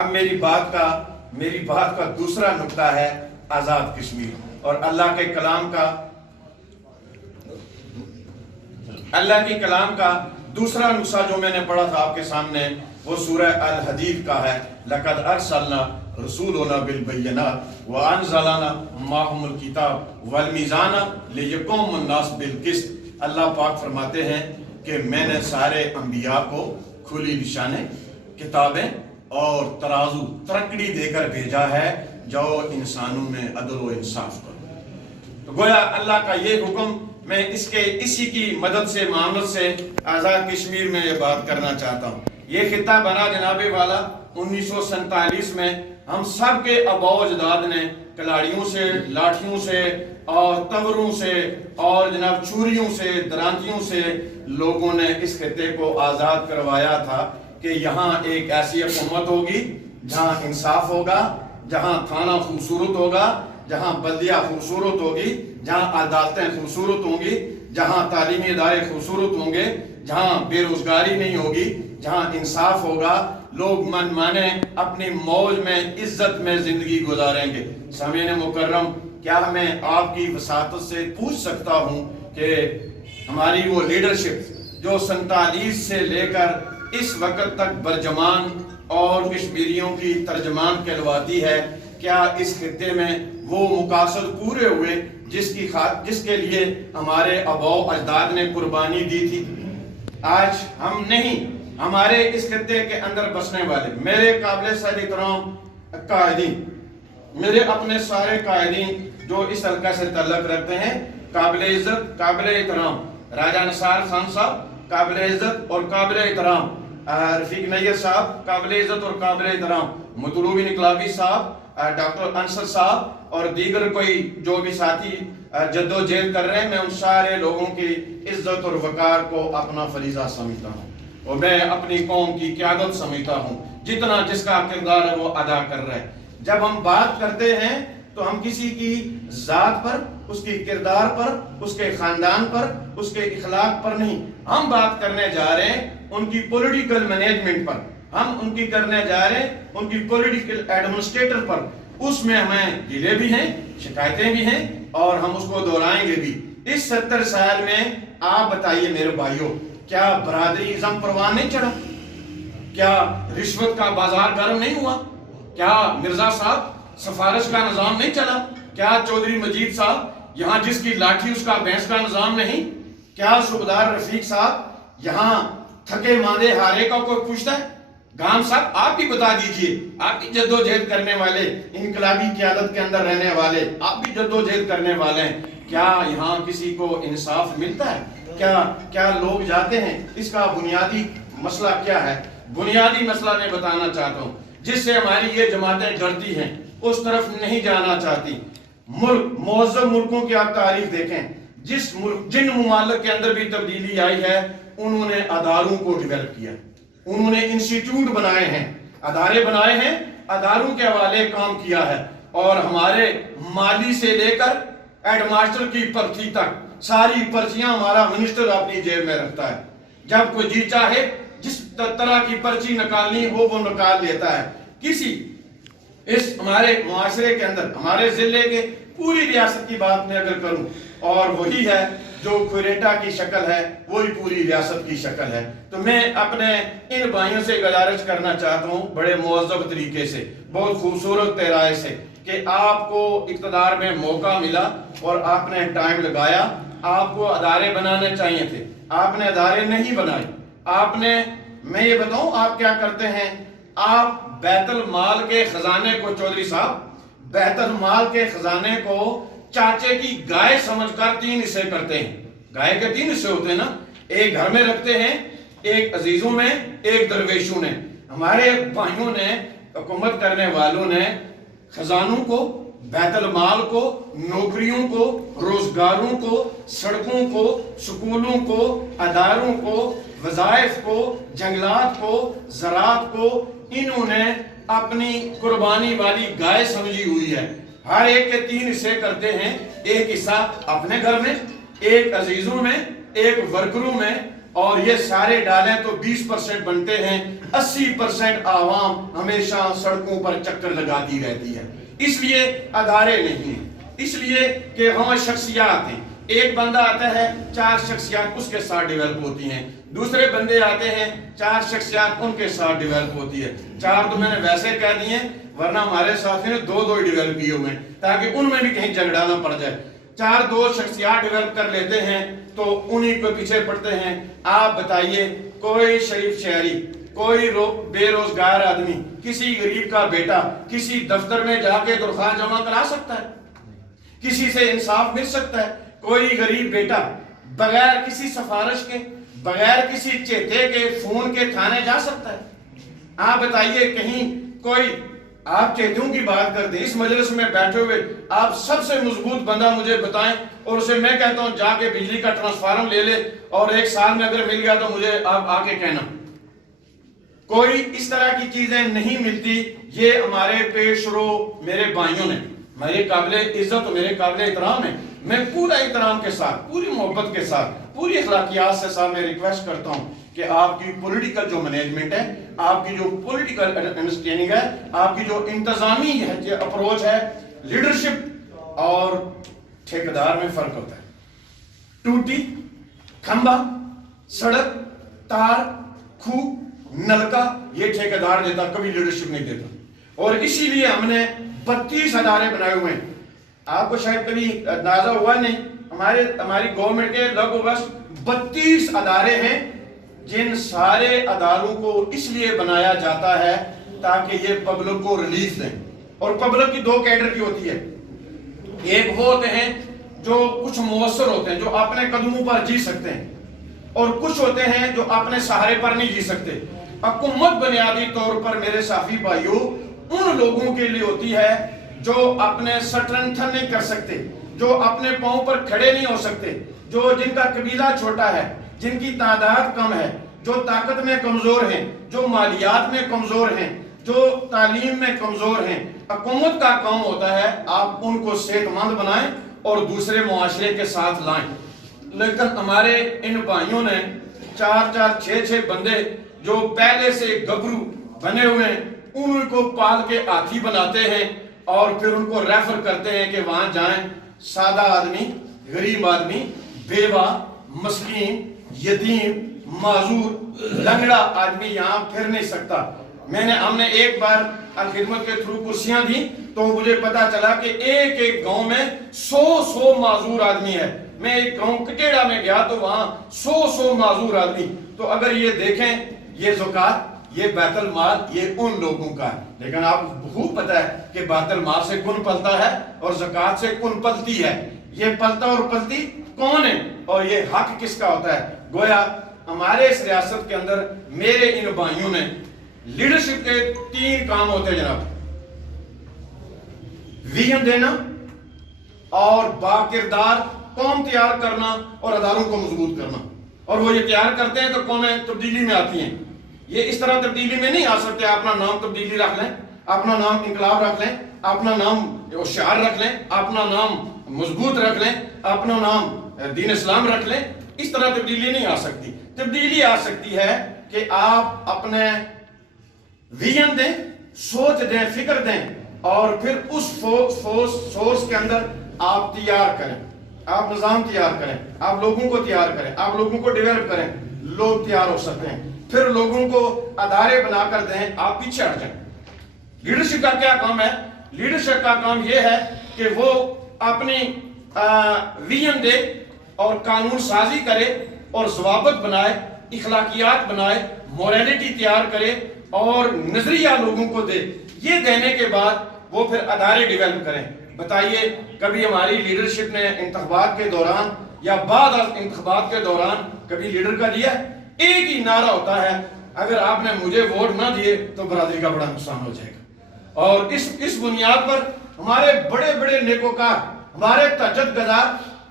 اب میری بات کا دوسرا نقطہ ہے آزاد کشمیر اور اللہ کے کلام کا دوسرا نقطہ جو میں نے پڑھا تھا آپ کے سامنے، وہ سورہ الحدید کا ہے۔ لَقَدْ أَرْسَلْنَا رُسُولَنَا بِالْبَيِّنَاتِ وَأَنزَلْنَا مَعَهُمُ الْكِتَابَ وَالْمِيزَانَ لِيَقُومَ النَّاسُ بِالْقِسْطِ۔ اللہ پاک فرماتے ہیں کہ میں نے سارے انبیاء کو کھلی نشانیں، کتابیں اور ترازو ترکڑی دے کر بھیجا ہے جو انسانوں میں عدل و انصاف کرو۔ تو گویا اللہ کا یہ حکم، میں اسی کی مدد سے، معاملت سے آزاد کشمیر میں یہ بات کرنا چاہتا ہوں۔ یہ خطہ بنا جناب والا 1947 میں ہم سب کے آباء و اجداد نے کلاڑیوں سے، لاٹھیوں سے اور توروں سے اور جناب چوریوں سے، درانتیوں سے لوگوں نے اس خطے کو آزاد کروایا تھا کہ یہاں ایک ایسی حکومت ہوگی جہاں انصاف ہوگا، جہاں تھانہ خوبصورت ہوگا، جہاں بلدیہ خوبصورت ہوگی، جہاں عدالتیں خوبصورت ہوں گی، جہاں تعلیمی ادارے خوبصورت ہوں گے، جہاں بے روزگاری نہیں ہوگی، جہاں انصاف ہوگا، لوگ من مانے اپنی موج میں، عزت میں زندگی گزاریں گے۔ سامعین مکرم، کیا میں آپ کی وساطت سے پوچھ سکتا ہوں کہ ہماری وہ لیڈرشپ جو 47 سے لے کر اس وقت تک برجمان اور کشمیریوں کی ترجمان کہلواتی ہے، کیا اس خطے میں وہ مقاصد پورے ہوئے جس کے لیے ہمارے آباء و اجداد نے قربانی دی تھی؟ آج ہم نہیں، ہمارے اس خطے کے اندر بسنے والے میرے قابل صد احترام قائدین، میرے اپنے سارے قائدین جو اس حلقہ سے تعلق رکھتے ہیں، قابل عزت، قابل احترام راجہ نثار خان صاحب، قابل عزت اور قابل احترام رفیق نیر صاحب، قابل عزت اور قابل احترام مطلوب انقلابی صاحب، ڈاکٹر انصر صاحب اور دیگر کوئی جو بھی ساتھی جدوجہد کر رہے ہیں، میں ان سارے لوگوں کی عزت اور وقار کو اپنا فریضہ سمجھتا ہوں اور میں اپنی قوم کی قیادت سمجھتا ہوں، جتنا جس کا کردار ہے وہ ادا کر رہا ہے۔ جب ہم بات کرتے ہیں تو ہم کسی کی ذات پر، اس کی کردار پر، اس کے خاندان پر، اس کے اخلاق پر نہیں، ہم بات کرنے جا رہے ہیں ان کی پولیٹیکل مینجمنٹ پر، ہم ان کی کرنے جا رہے ہیں ان کی پولیٹیکل ایڈمنسٹریٹر پر۔ اس میں ہمیں گلے بھی ہیں، شکایتیں بھی ہیں اور ہم اس کو دہرائیں گے بھی۔ اس 70 سال میں آپ بتائیے میرے بھائیوں، کیا برادری ازم پروان نہیں چڑھا؟ کیا رشوت کا بازار گرم نہیں ہوا؟ کیا مرزا صاحب سفارش کا نظام نہیں چلا؟ کیا چودھری مجید صاحب یہاں جس کی لاٹھی اس کا بھینس کا نظام نہیں؟ کیا صوبیدار رفیق صاحب یہاں تھکے ماندے ہارے کا کوئی پوچھتا ہے؟ گام صاحب آپ بھی بتا دیجئے، آپ بھی جدوجہد کرنے والے، انقلابی قیادت کے اندر رہنے والے، آپ بھی جدوجہد کرنے والے ہیں، کیا یہاں کسی کو انصاف ملتا ہے؟ کیا لوگ جاتے ہیں؟ اس کا بنیادی مسئلہ کیا ہے؟ بنیادی مسئلہ میں بتانا چاہتا ہوں جس سے ہماری یہ جماعتیں ڈرتی ہیں، اس طرف نہیں جانا چاہتی۔ معظم ملکوں کی آپ تاریخ دیکھیں، جن ممالک کے اندر بھی تبدیلی آئی ہے انہوں نے اداروں کو ڈیولپ کیا، انہوں نے انسٹیٹیوٹ بنائے ہیں، ادارے بنائے ہیں، اداروں کے حوالے کام کیا ہے، اور ہمارے مالی سے لے کر ایڈ ماسٹر کی پرچی تک ساری پرچیاں ہمارا منسٹر اپنی جیب میں رکھتا ہے۔ جب کوئی جی چاہے جس طرح کی پرچی نکالنی ہو وہ نکال لیتا ہے۔ کسی اس ہمارے معاشرے کے اندر، ہمارے ضلع کے پوری ریاست کی بات میں اگر کروں، اور وہی ہے جو کوریٹا کی شکل ہے وہی پوری ریاست کی شکل ہے، تو میں اپنے ان بھائیوں سے گزارش کرنا چاہتا ہوں بڑے مہذب طریقے سے، بہت خوبصورت پیرائے سے، کہ آپ کو اقتدار میں موقع ملا اور آپ نے ٹائم لگایا، آپ کو ادارے بنانے چاہیے تھے، آپ نے ادارے نہیں بنائے۔ آپ نے، میں یہ بتاؤں آپ کیا کرتے ہیں، آپ بیت المال کے خزانے کو، چودھری صاحب بیت المال کے خزانے کو چاچے کی گائے سمجھ کر 3 حصے کرتے ہیں۔ گائے کے 3 حصے ہوتے ہیں نا، ایک گھر میں رکھتے ہیں، ایک عزیزوں میں، ایک درویشوں نے۔ ہمارے بھائیوں نے، حکومت کرنے والوں نے خزانوں کو، بیت المال کو، نوکریوں کو، روزگاروں کو، سڑکوں کو، سکولوں کو، اداروں کو، وظائف کو، جنگلات کو، زراعت کو، انہوں نے اپنی قربانی والی گائے سمجھی ہوئی ہے۔ ہر ایک کے 3 حصے کرتے ہیں، ایک حصہ اپنے گھر میں، ایک عزیزوں میں، ایک ورکروں میں اور یہ سارے ڈالیں تو 20% بنتے ہیں، 80% عوام ہمیشہ سڑکوں پر چکر لگاتی رہتی ہے۔ اس لیے ادارے نہیں ہیں، اس لیے کہ ہم شخصیات ہیں۔ ایک بندہ آتا ہے، 4 شخصیات اس کے ساتھ ڈیولپ ہوتی ہیں، دوسرے بندے آتے ہیں، 4 شخصیات ان کے ساتھ ڈیولپ ہوتی ہے۔ 4 تو میں نے ویسے کہہ دیے، ورنہ ہمارے ساتھی نے 2 ڈیولپ کیے ہوئے ہیں تاکہ ان میں بھی کہیں جھگڑا نہ پڑ جائے۔ 2 شخصیات ڈیولپ کر لیتے ہیں تو انہی کو پیچھے پڑتے ہیں۔ آپ بتائیے، کوئی شریف شہری، کوئی بے روزگار آدمی، کسی غریب کا بیٹا کسی دفتر میں جا کے درخواست جمع کرا سکتا ہے؟ کسی سے انصاف مل سکتا ہے؟ کوئی غریب بیٹا بغیر کسی سفارش کے، بغیر کسی چیتے کے، فون کے تھانے جا سکتا ہے؟ آپ بتائیے، کہیں کوئی، آپ چیتوں کی بات کرتے ہیں، اس مجلس میں بیٹھے ہوئے آپ سب سے مضبوط بندہ مجھے بتائیں اور اسے میں کہتا ہوں جا کے بجلی کا ٹرانسفارم لے لے اور 1 سال میں اگر مل گیا تو مجھے آپ آ کے کہنا۔ کوئی اس طرح کی چیزیں نہیں ملتی۔ یہ ہمارے پیش رو میرے بھائیوں نے، میرے قابل عزت و میرے قابل احترام ہے، میں پورا احترام کے ساتھ، پوری محبت کے ساتھ، پوری اخلاقیات سے ساتھ میں ریکویسٹ کرتا ہوں کہ آپ کی پولیٹیکل جو مینجمنٹ ہے، آپ کی جو پولیٹیکل انڈرسٹینڈنگ ہے، آپ کی جو انتظامی ہے اپروچ ہے، لیڈرشپ اور ٹھیکیدار میں فرق ہوتا ہے۔ ٹوٹی، کھمبا، سڑک، تار، کھو، نلکا یہ ٹھیکیدار دیتا، کبھی لیڈرشپ نہیں دیتا۔ اور اسی لیے ہم نے 32 ادارے بنائے ہوئے ہیں۔ آپ کو شاید کبھی اندازہ ہوا نہیں، ہماری گورنمنٹ کے لگ بھگ 32 ادارے ہیں، جن سارے اداروں کو اس لیے بنایا جاتا ہے تاکہ یہ پبلک کو ریلیف دیں۔ اور پبلک کی 2 کیٹیگری ہوتی ہے، ایک وہ ہوتے ہیں جو کچھ مؤثر ہوتے ہیں، جو اپنے قدموں پر جی سکتے ہیں، اور کچھ ہوتے ہیں جو اپنے سہارے پر نہیں جی سکتے۔ حکومت بنیادی طور پر میرے صافی بھائیوں ان لوگوں کے لیے ہوتی ہے جو اپنے سٹرنتھن نہیں کر سکتے، جو اپنے پاؤں پر کھڑے نہیں ہو سکتے، جو جن کا قبیلہ چھوٹا ہے، جن کی تعداد کم ہے، جو طاقت میں کمزور ہیں، جو مالیات میں کمزور ہیں، جو تعلیم میں کمزور ہیں۔ حکومت کا کام ہوتا ہے آپ ان کو صحت مند بنائیں اور دوسرے معاشرے کے ساتھ لائیں۔ لیکن ہمارے ان بھائیوں نے 4 6 بندے جو پہلے سے گبرو بنے ہوئے ہیں، ان کو پال کے ہاتھی بناتے ہیں اور پھر ان کو ریفر کرتے ہیں کہ وہاں جائیں۔ سادہ آدمی، غریب آدمی، بیوہ، مسکین، یتیم، معذور، لنگڑا آدمی یہاں پھر نہیں سکتا۔ ہم نے ایک بار الخدمت کے تھرو کرسیاں دی تو مجھے پتا چلا کہ ایک گاؤں میں 100 معذور آدمی ہے۔ میں ایک گاؤں کٹیڑا میں گیا تو وہاں 100 معذور آدمی۔ تو اگر یہ دیکھیں، یہ زکوٰۃ، یہ بیت المال، یہ ان لوگوں کا ہے۔ لیکن آپ کو خوب پتا ہے کہ بیت المال سے کون پلتا ہے اور زکوٰۃ سے کون پلتی ہے۔ یہ پلتا اور پلتی کون ہے اور یہ حق کس کا ہوتا ہے؟ گویا ہمارے اس ریاست کے اندر میرے ان بھائیوں نے لیڈرشپ کے 3 کام ہوتے ہیں جناب: ویژن دینا اور باکردار قوم تیار کرنا اور اداروں کو مضبوط کرنا۔ اور وہ یہ تیار کرتے ہیں تو قومیں تبدیلی میں آتی ہیں۔ یہ اس طرح تبدیلی میں نہیں آ سکتے اپنا نام تبدیلی رکھ لیں، اپنا نام انقلاب رکھ لیں، اپنا نام ہوشیار رکھ لیں، اپنا نام مضبوط رکھ لیں، اپنا نام دین اسلام رکھ لیں۔ اس طرح تبدیلی نہیں آ سکتی۔ تبدیلی آ سکتی ہے کہ آپ اپنے ویژن دیں، سوچ دیں، فکر دیں اور پھر اس سورس کے اندر آپ تیار کریں، آپ نظام تیار کریں، آپ لوگوں کو تیار کریں، آپ لوگوں کو ڈیولپ کریں، لوگ تیار ہو سکتے ہیں، پھر لوگوں کو ادارے بنا کر دیں، آپ پیچھے ہٹ جائیں۔ لیڈرشپ کا کیا کام ہے؟ لیڈرشپ کا کام یہ ہے کہ وہ اپنی ویژن دے اور قانون سازی کرے اور ضوابط بنائے، اخلاقیات بنائے، موریلٹی تیار کرے اور نظریہ لوگوں کو دے۔ یہ دینے کے بعد وہ پھر ادارے ڈیولپ کریں۔ بتائیے، کبھی ہماری لیڈرشپ نے انتخابات کے دوران یا بعد از انتخابات کے دوران کبھی لیڈر کا دیا؟ ایک ہی نعرہ ہوتا ہے، اگر آپ نے مجھے ووٹ نہ دیے تو برادری کا بڑا نقصان ہو جائے گا۔ اور اس بنیاد پر ہمارے بڑے بڑے نیکوکار، ہمارے تہجد گزار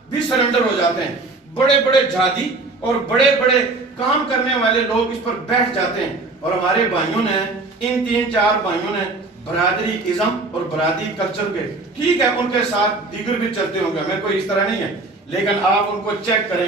بھی سرنڈر ہو جاتے ہیں۔ بڑے بڑے جہادی اور بڑے بڑے کام کرنے والے لوگ اس پر بیٹھ جاتے ہیں۔ اور ہمارے بھائیوں نے، ان 3-4 بھائیوں نے برادری ازم اور برادری کلچر کے، ٹھیک ہے ان کے ساتھ دیگر بھی چلتے ہوں گے، ہمیں کوئی اس طرح نہیں ہے، لیکن آپ ان کو چیک کریں،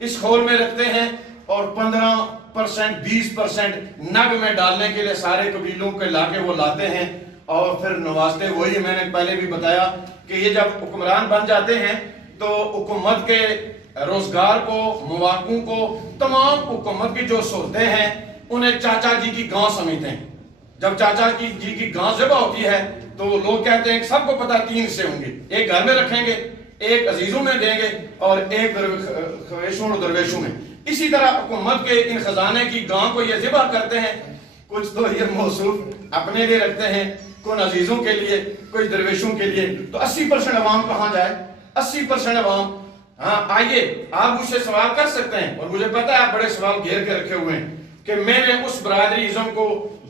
اس ہال میں رکھتے ہیں اور 15% 20% نگ میں ڈالنے کے لیے سارے قبیلوں کے لا کے وہ لاتے ہیں اور پھر نوازتے. وہی میں نے پہلے بھی بتایا کہ یہ جب حکمران بن جاتے ہیں تو حکومت کے روزگار کو، مواقع کو، تمام حکومت کی جو سہولتیں ہیں انہیں چاچا جی کی گاں سمجھتے ہیں. جب چاچا جی کی گاں ذبح ہوتی ہے تو لوگ کہتے ہیں کہ سب کو پتا 3 حصے ہوں گے، ایک گھر میں رکھیں گے، ایک عزیزوں میں دیں گے اور ایک خویشوں اور درویشوں میں. اسی طرح حکومت کے ان خزانے کی گاں کو یہ ذبح کرتے ہیں. کچھ تو یہ موصوف اپنے لیے رکھتے ہیں، کون عزیزوں کے لیے، کچھ درویشوں کے لیے. تو 80% عوام کہاں جائے؟ 80% عوام. ہاں آئیے آپ مجھ سے سوال کر سکتے ہیں اور مجھے پتا ہے آپ بڑے سوال گھیر کے رکھے ہوئے ہیں کہ میں نے اس برادری ازم کو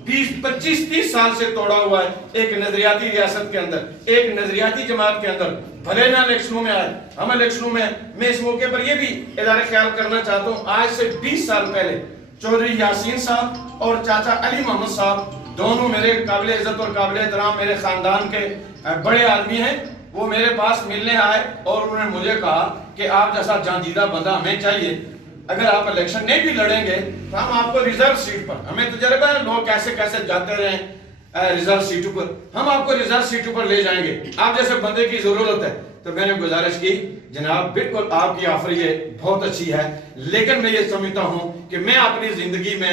20 25 30 سال سے توڑا ہوا ہے ایک نظریاتی ریاست کے اندر، ایک نظریاتی جماعت کے اندر. بھلے نہ الیکشنوں میں آئے، ہم الیکشنوں میں اس موقع پر یہ بھی ادارے خیال کرنا چاہتا ہوں، آج سے 20 سال پہلے چودھری یاسین صاحب اور چاچا علی محمد صاحب دونوں میرے قابل عزت اور قابل احترام میرے خاندان کے بڑے آدمی ہیں. وہ میرے پاس ملنے آئے اور انہوں نے مجھے کہا کہ آپ جیسا جاندیدہ بندہ ہمیں چاہیے، اگر آپ الیکشن نہیں بھی لڑیں گے تو ہم آپ کو ریزرو سیٹ پر، ہمیں تجربہ ہے لوگ کیسے کیسے جاتے رہے ہیں ریزرو سیٹوں پر، ہم آپ کو ریزرو سیٹوں پر لے جائیں گے، آپ جیسے بندے کی ضرورت ہے. تو میں نے گزارش کی جناب بالکل آپ کی آفر یہ بہت اچھی ہے، لیکن میں یہ سمجھتا ہوں کہ میں اپنی زندگی میں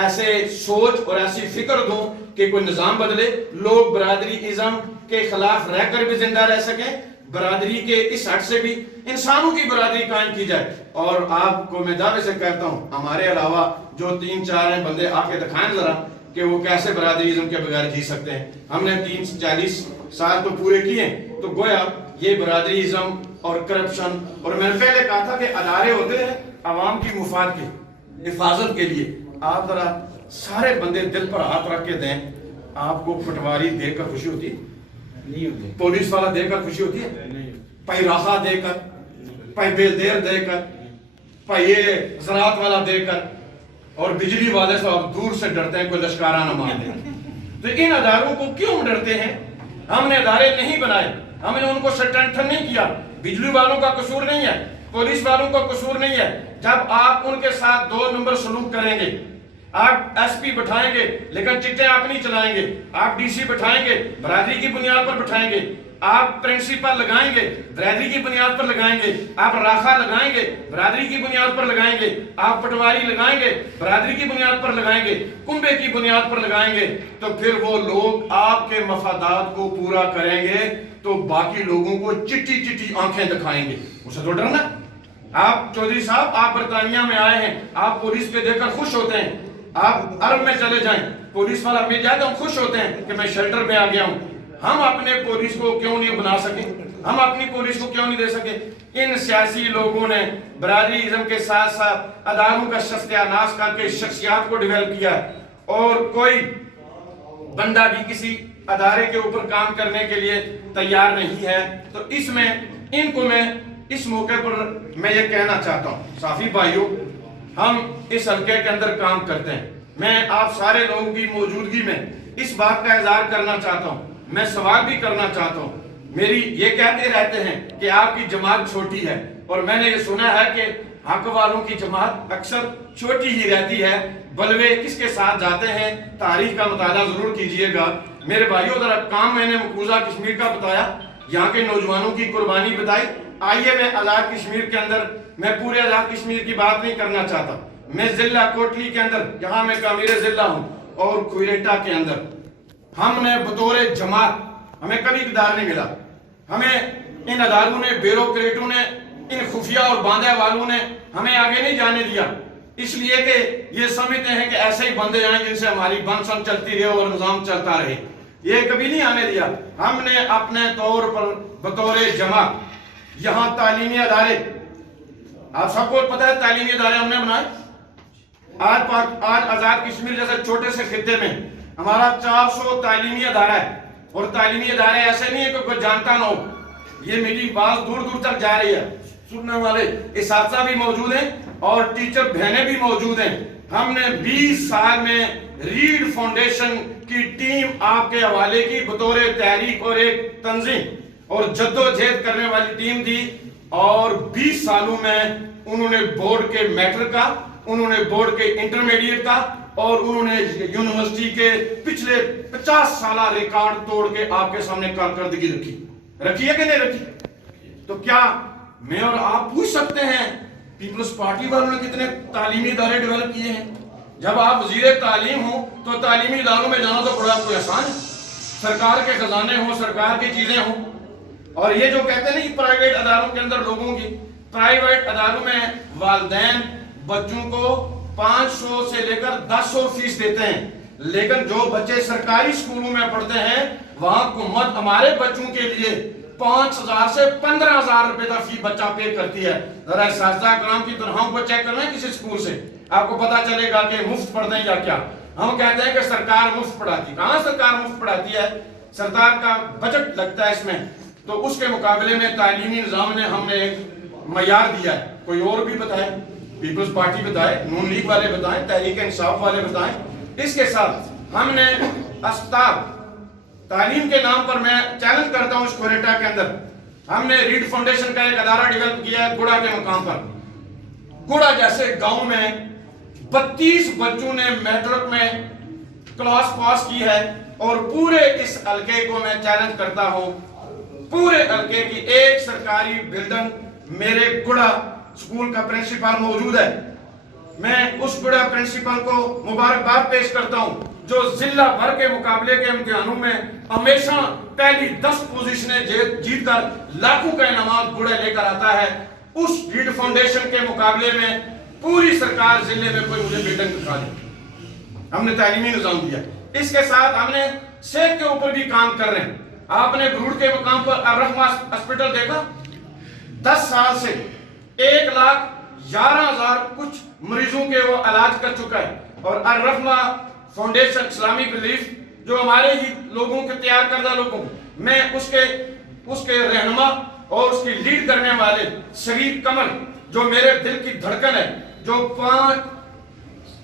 ایسے سوچ اور ایسی فکر دوں کہ کوئی نظام بدلے، لوگ برادری ازم کے خلاف رہ کر بھی زندہ رہ سکیں، برادری کے اس حد سے بھی انسانوں کی برادری قائم کی جائے. اور آپ کو میں دعوے سے کہتا ہوں ہمارے علاوہ جو 3-4 ہیں بندے آ کے دکھائیں ذرا کہ وہ کیسے برادری ازم کے بغیر جی سکتے ہیں. ہم نے 30-40 سال تو پورے کیے، تو گویا یہ برادری ازم اور کرپشن، اور میں نے پہلے کہا تھا کہ ادارے ہوتے ہیں عوام کی مفاد کی حفاظت کے لیے. آپ ذرا سارے بندے دل پر ہاتھ رکھ کے دیں، آپ کو پٹواری دے کر خوشی ہوتی ہے؟ نہیں ہوتی. پولیس والا دے کر خوشی ہوتی ہے؟ نہیں. پائی راخا دے کر، پائی بیلدیر دے کر، پائی یہ زراعت والا دے کر، اور بجلی والے سے آپ دور سے ڈرتے ہیں کوئی لشکارہ نہ مار دے. تو ان اداروں کو کیوں ڈرتے ہیں؟ ہم نے ادارے نہیں بنائے، ہم نے ان کو سٹرینتھن نہیں کیا. بجلی والوں کا قصور نہیں ہے، پولیس والوں کا قصور نہیں ہے. جب آپ ان کے ساتھ 2 نمبر سلوک کریں گے، آپ ایس پی بٹھائیں گے لیکن چٹیں آپ نہیں چلائیں گے، آپ ڈی سی بٹھائیں گے برادری کی بنیاد پر بٹھائیں گے، آپ پرنسپل لگائیں گے برادری کی بنیاد پر لگائیں گے، آپ راخا لگائیں گے برادری کی بنیاد پر لگائیں گے، آپ پٹواری لگائیں گے برادری کی بنیاد پر لگائیں گے، کنبے کی بنیاد پر لگائیں گے، تو پھر وہ لوگ آپ کے مفادات کو پورا کریں گے تو باقی لوگوں کو چٹی چٹی آنکھیں دکھائیں گے. اسے تو ڈرنا. آپ چودھری صاحب آپ برطانیہ میں آئے ہیں، آپ پولیس پہ دیکھ کر خوش ہوتے ہیں، آپ عرب میں چلے جائیں پولیس والا مل جائے تو ہم خوش ہوتے ہیں کہ میں شیلٹر میں آ گیا ہوں. ہم اپنے پولیس کو کیوں نہیں بنا سکے؟ ہم اپنی پولیس کو کیوں نہیں دے سکے؟ ان سیاسی لوگوں نے برادری ازم کے ساتھ ساتھ اداروں کا ستیاناش کر کے شخصیات کو ڈیولپ کیا ہے، اور کوئی بندہ بھی کسی ادارے کے اوپر کام کرنے کے لیے تیار نہیں ہے. تو اس میں ان کو میں اس موقع پر میں یہ کہنا چاہتا ہوں صافی بھائیوں، ہم اس حلقے کے اندر کام کرتے ہیں. میں آپ سارے لوگوں کی موجودگی میں اس بات کا اظہار کرنا چاہتا ہوں، میں سوال بھی کرنا چاہتا ہوں. میری یہ کہتے رہتے ہیں کہ آپ کی جماعت چھوٹی ہے، اور میں نے یہ سنا ہے کہ حق والوں کی جماعت اکثر چھوٹی ہی رہتی ہے. بلوے کس کے ساتھ جاتے ہیں تاریخ کا مطالعہ ضرور کیجئے گا. میرے بھائیوں ذرا کام میں نے مقبوضہ کشمیر کا بتایا، یہاں کے نوجوانوں کی قربانی بتائی. آئیے میں آزاد کشمیر کے اندر، میں پورے آزاد کشمیر کی بات نہیں کرنا چاہتا، میں ضلع کوٹلی کے اندر جہاں میں کامیر ضلع ہوں اور کوئریٹا کے اندر ہم نے بطور جماعت، ہمیں کبھی اقدار نہیں ملا. ہمیں ان اداروں نے، بیوروکریٹوں نے، ان خفیہ اور باندھے والوں نے ہمیں آگے نہیں جانے دیا، اس لیے کہ یہ سمجھتے ہیں کہ ایسے ہی بندے آئیں جن سے ہماری بن سن چلتی رہے اور نظام چلتا رہے. یہ کبھی نہیں آنے دیا. ہم نے اپنے طور پر بطور جماعت یہاں تعلیمی ادارے، آپ سب کو پتہ ہے تعلیمی ادارے ہم نے بنائے. آج آزاد کشمیر جیسے چھوٹے سے خطے میں ہمارا 400 تعلیمی ادارہ ہے، اور تعلیمی ادارے ایسے نہیں ہے کہ کوئی جانتا نہ ہو. یہ میری بات دور دور تک جا رہی ہے، سننے والے اساتذہ بھی موجود ہیں اور ٹیچر بہنیں بھی موجود ہیں. ہم نے 20 سال میں ریڈ فاؤنڈیشن کی ٹیم آپ کے حوالے کی بطور تحریک اور ایک تنظیم. اور جدوجہد کرنے والی ٹیم تھی، اور 20 سالوں میں انہوں نے بورڈ کے میٹر کا، انہوں نے بورڈ کے انٹرمیڈیٹ کا، اور انہوں نے یونیورسٹی کے پچھلے 50 سالہ ریکارڈ توڑ کے آپ کے سامنے کارکردگی رکھی ہے کہ نہیں رکھی؟ تو کیا میں اور آپ پوچھ سکتے ہیں پیپلز پارٹی والوں نے کتنے تعلیمی ادارے ڈیولپ کیے ہیں؟ جب آپ وزیر تعلیم ہوں تو تعلیمی اداروں میں جانا تو بڑا کوئی آسان ہے، سرکار کے خزانے ہوں، سرکار کی چیزیں ہوں۔ اور یہ جو کہتے ہیں نا پرائیویٹ اداروں کے اندر لوگوں کی، پرائیویٹ اداروں میں والدین بچوں کو 500 سے لے کر 1000 فیس دیتے ہیں، لیکن جو بچے سرکاری سکولوں میں پڑھتے ہیں وہاں حکومت ہمارے بچوں کے لیے 5000 سے 15000 روپے کا فی بچہ پے کرتی ہے۔ ذرا اساتذہ کرام کی تنخواہوں کو چیک کرنا ہے کسی سکول سے، آپ کو پتا چلے گا کہ مفت پڑھتے ہیں یا کیا۔ ہم کہتے ہیں کہ سرکار مفت پڑھاتی، کہاں سرکار مفت پڑھاتی ہے؟ سرکار کا بجٹ لگتا ہے اس میں، تو اس کے مقابلے میں تعلیمی نظام نے ہم نے ایک معیار دیا ہے۔ کوئی اور بھی بتائے، پیپلز پارٹی بتائے، نون لیگ والے بتائیں، تحریک انصاف والے بتائیں۔ اس کے ساتھ ہم نے اسپتال تعلیم کے نام پر، میں چیلنج کرتا ہوں اس کوریٹا کے اندر، ہم نے ریڈ فاؤنڈیشن کا ایک ادارہ ڈیولپ کیا ہے گوڑا کے مقام پر۔ گوڑا جیسے گاؤں میں 32 بچوں نے میٹرک میں کلاس پاس کی ہے، اور پورے اس حلقے کو میں چیلنج کرتا ہوں، پورے حلقے کی ایک سرکاری بلڈنگ میرے گوڑا سکول کا پرنسپل موجود ہے۔ میں اس گوڑا پرنسپل کو مبارکباد پیش کرتا ہوں جو ضلع بھر کے مقابلے کے امتحانوں میں ہمیشہ پہلی 10 پوزیشنیں جیت کر لاکھوں کا انعامات گوڑا لے کر آتا ہے۔ اس ریڈ فاؤنڈیشن کے مقابلے میں پوری سرکار ضلع میں کوئی مجھے بلڈنگ دکھا دے۔ ہم نے تعلیمی نظام دیا، اس کے ساتھ ہم نے صحت کے اوپر بھی کام کر رہے ہیں۔ آپ نے گروڑ کے مقام پر الرحمہ ہاسپٹل دیکھا، 10 سال سے 1,11,000 کچھ مریضوں کے وہ علاج کر چکا ہے، اور الرحمہ فاؤنڈیشن اسلامی بلیف جو ہمارے ہی لوگوں کے تیار کردہ لوگوں، میں اس کے رہنما اور اس کی لیڈ کرنے والے شریف کمل جو میرے دل کی دھڑکن ہے، جو 5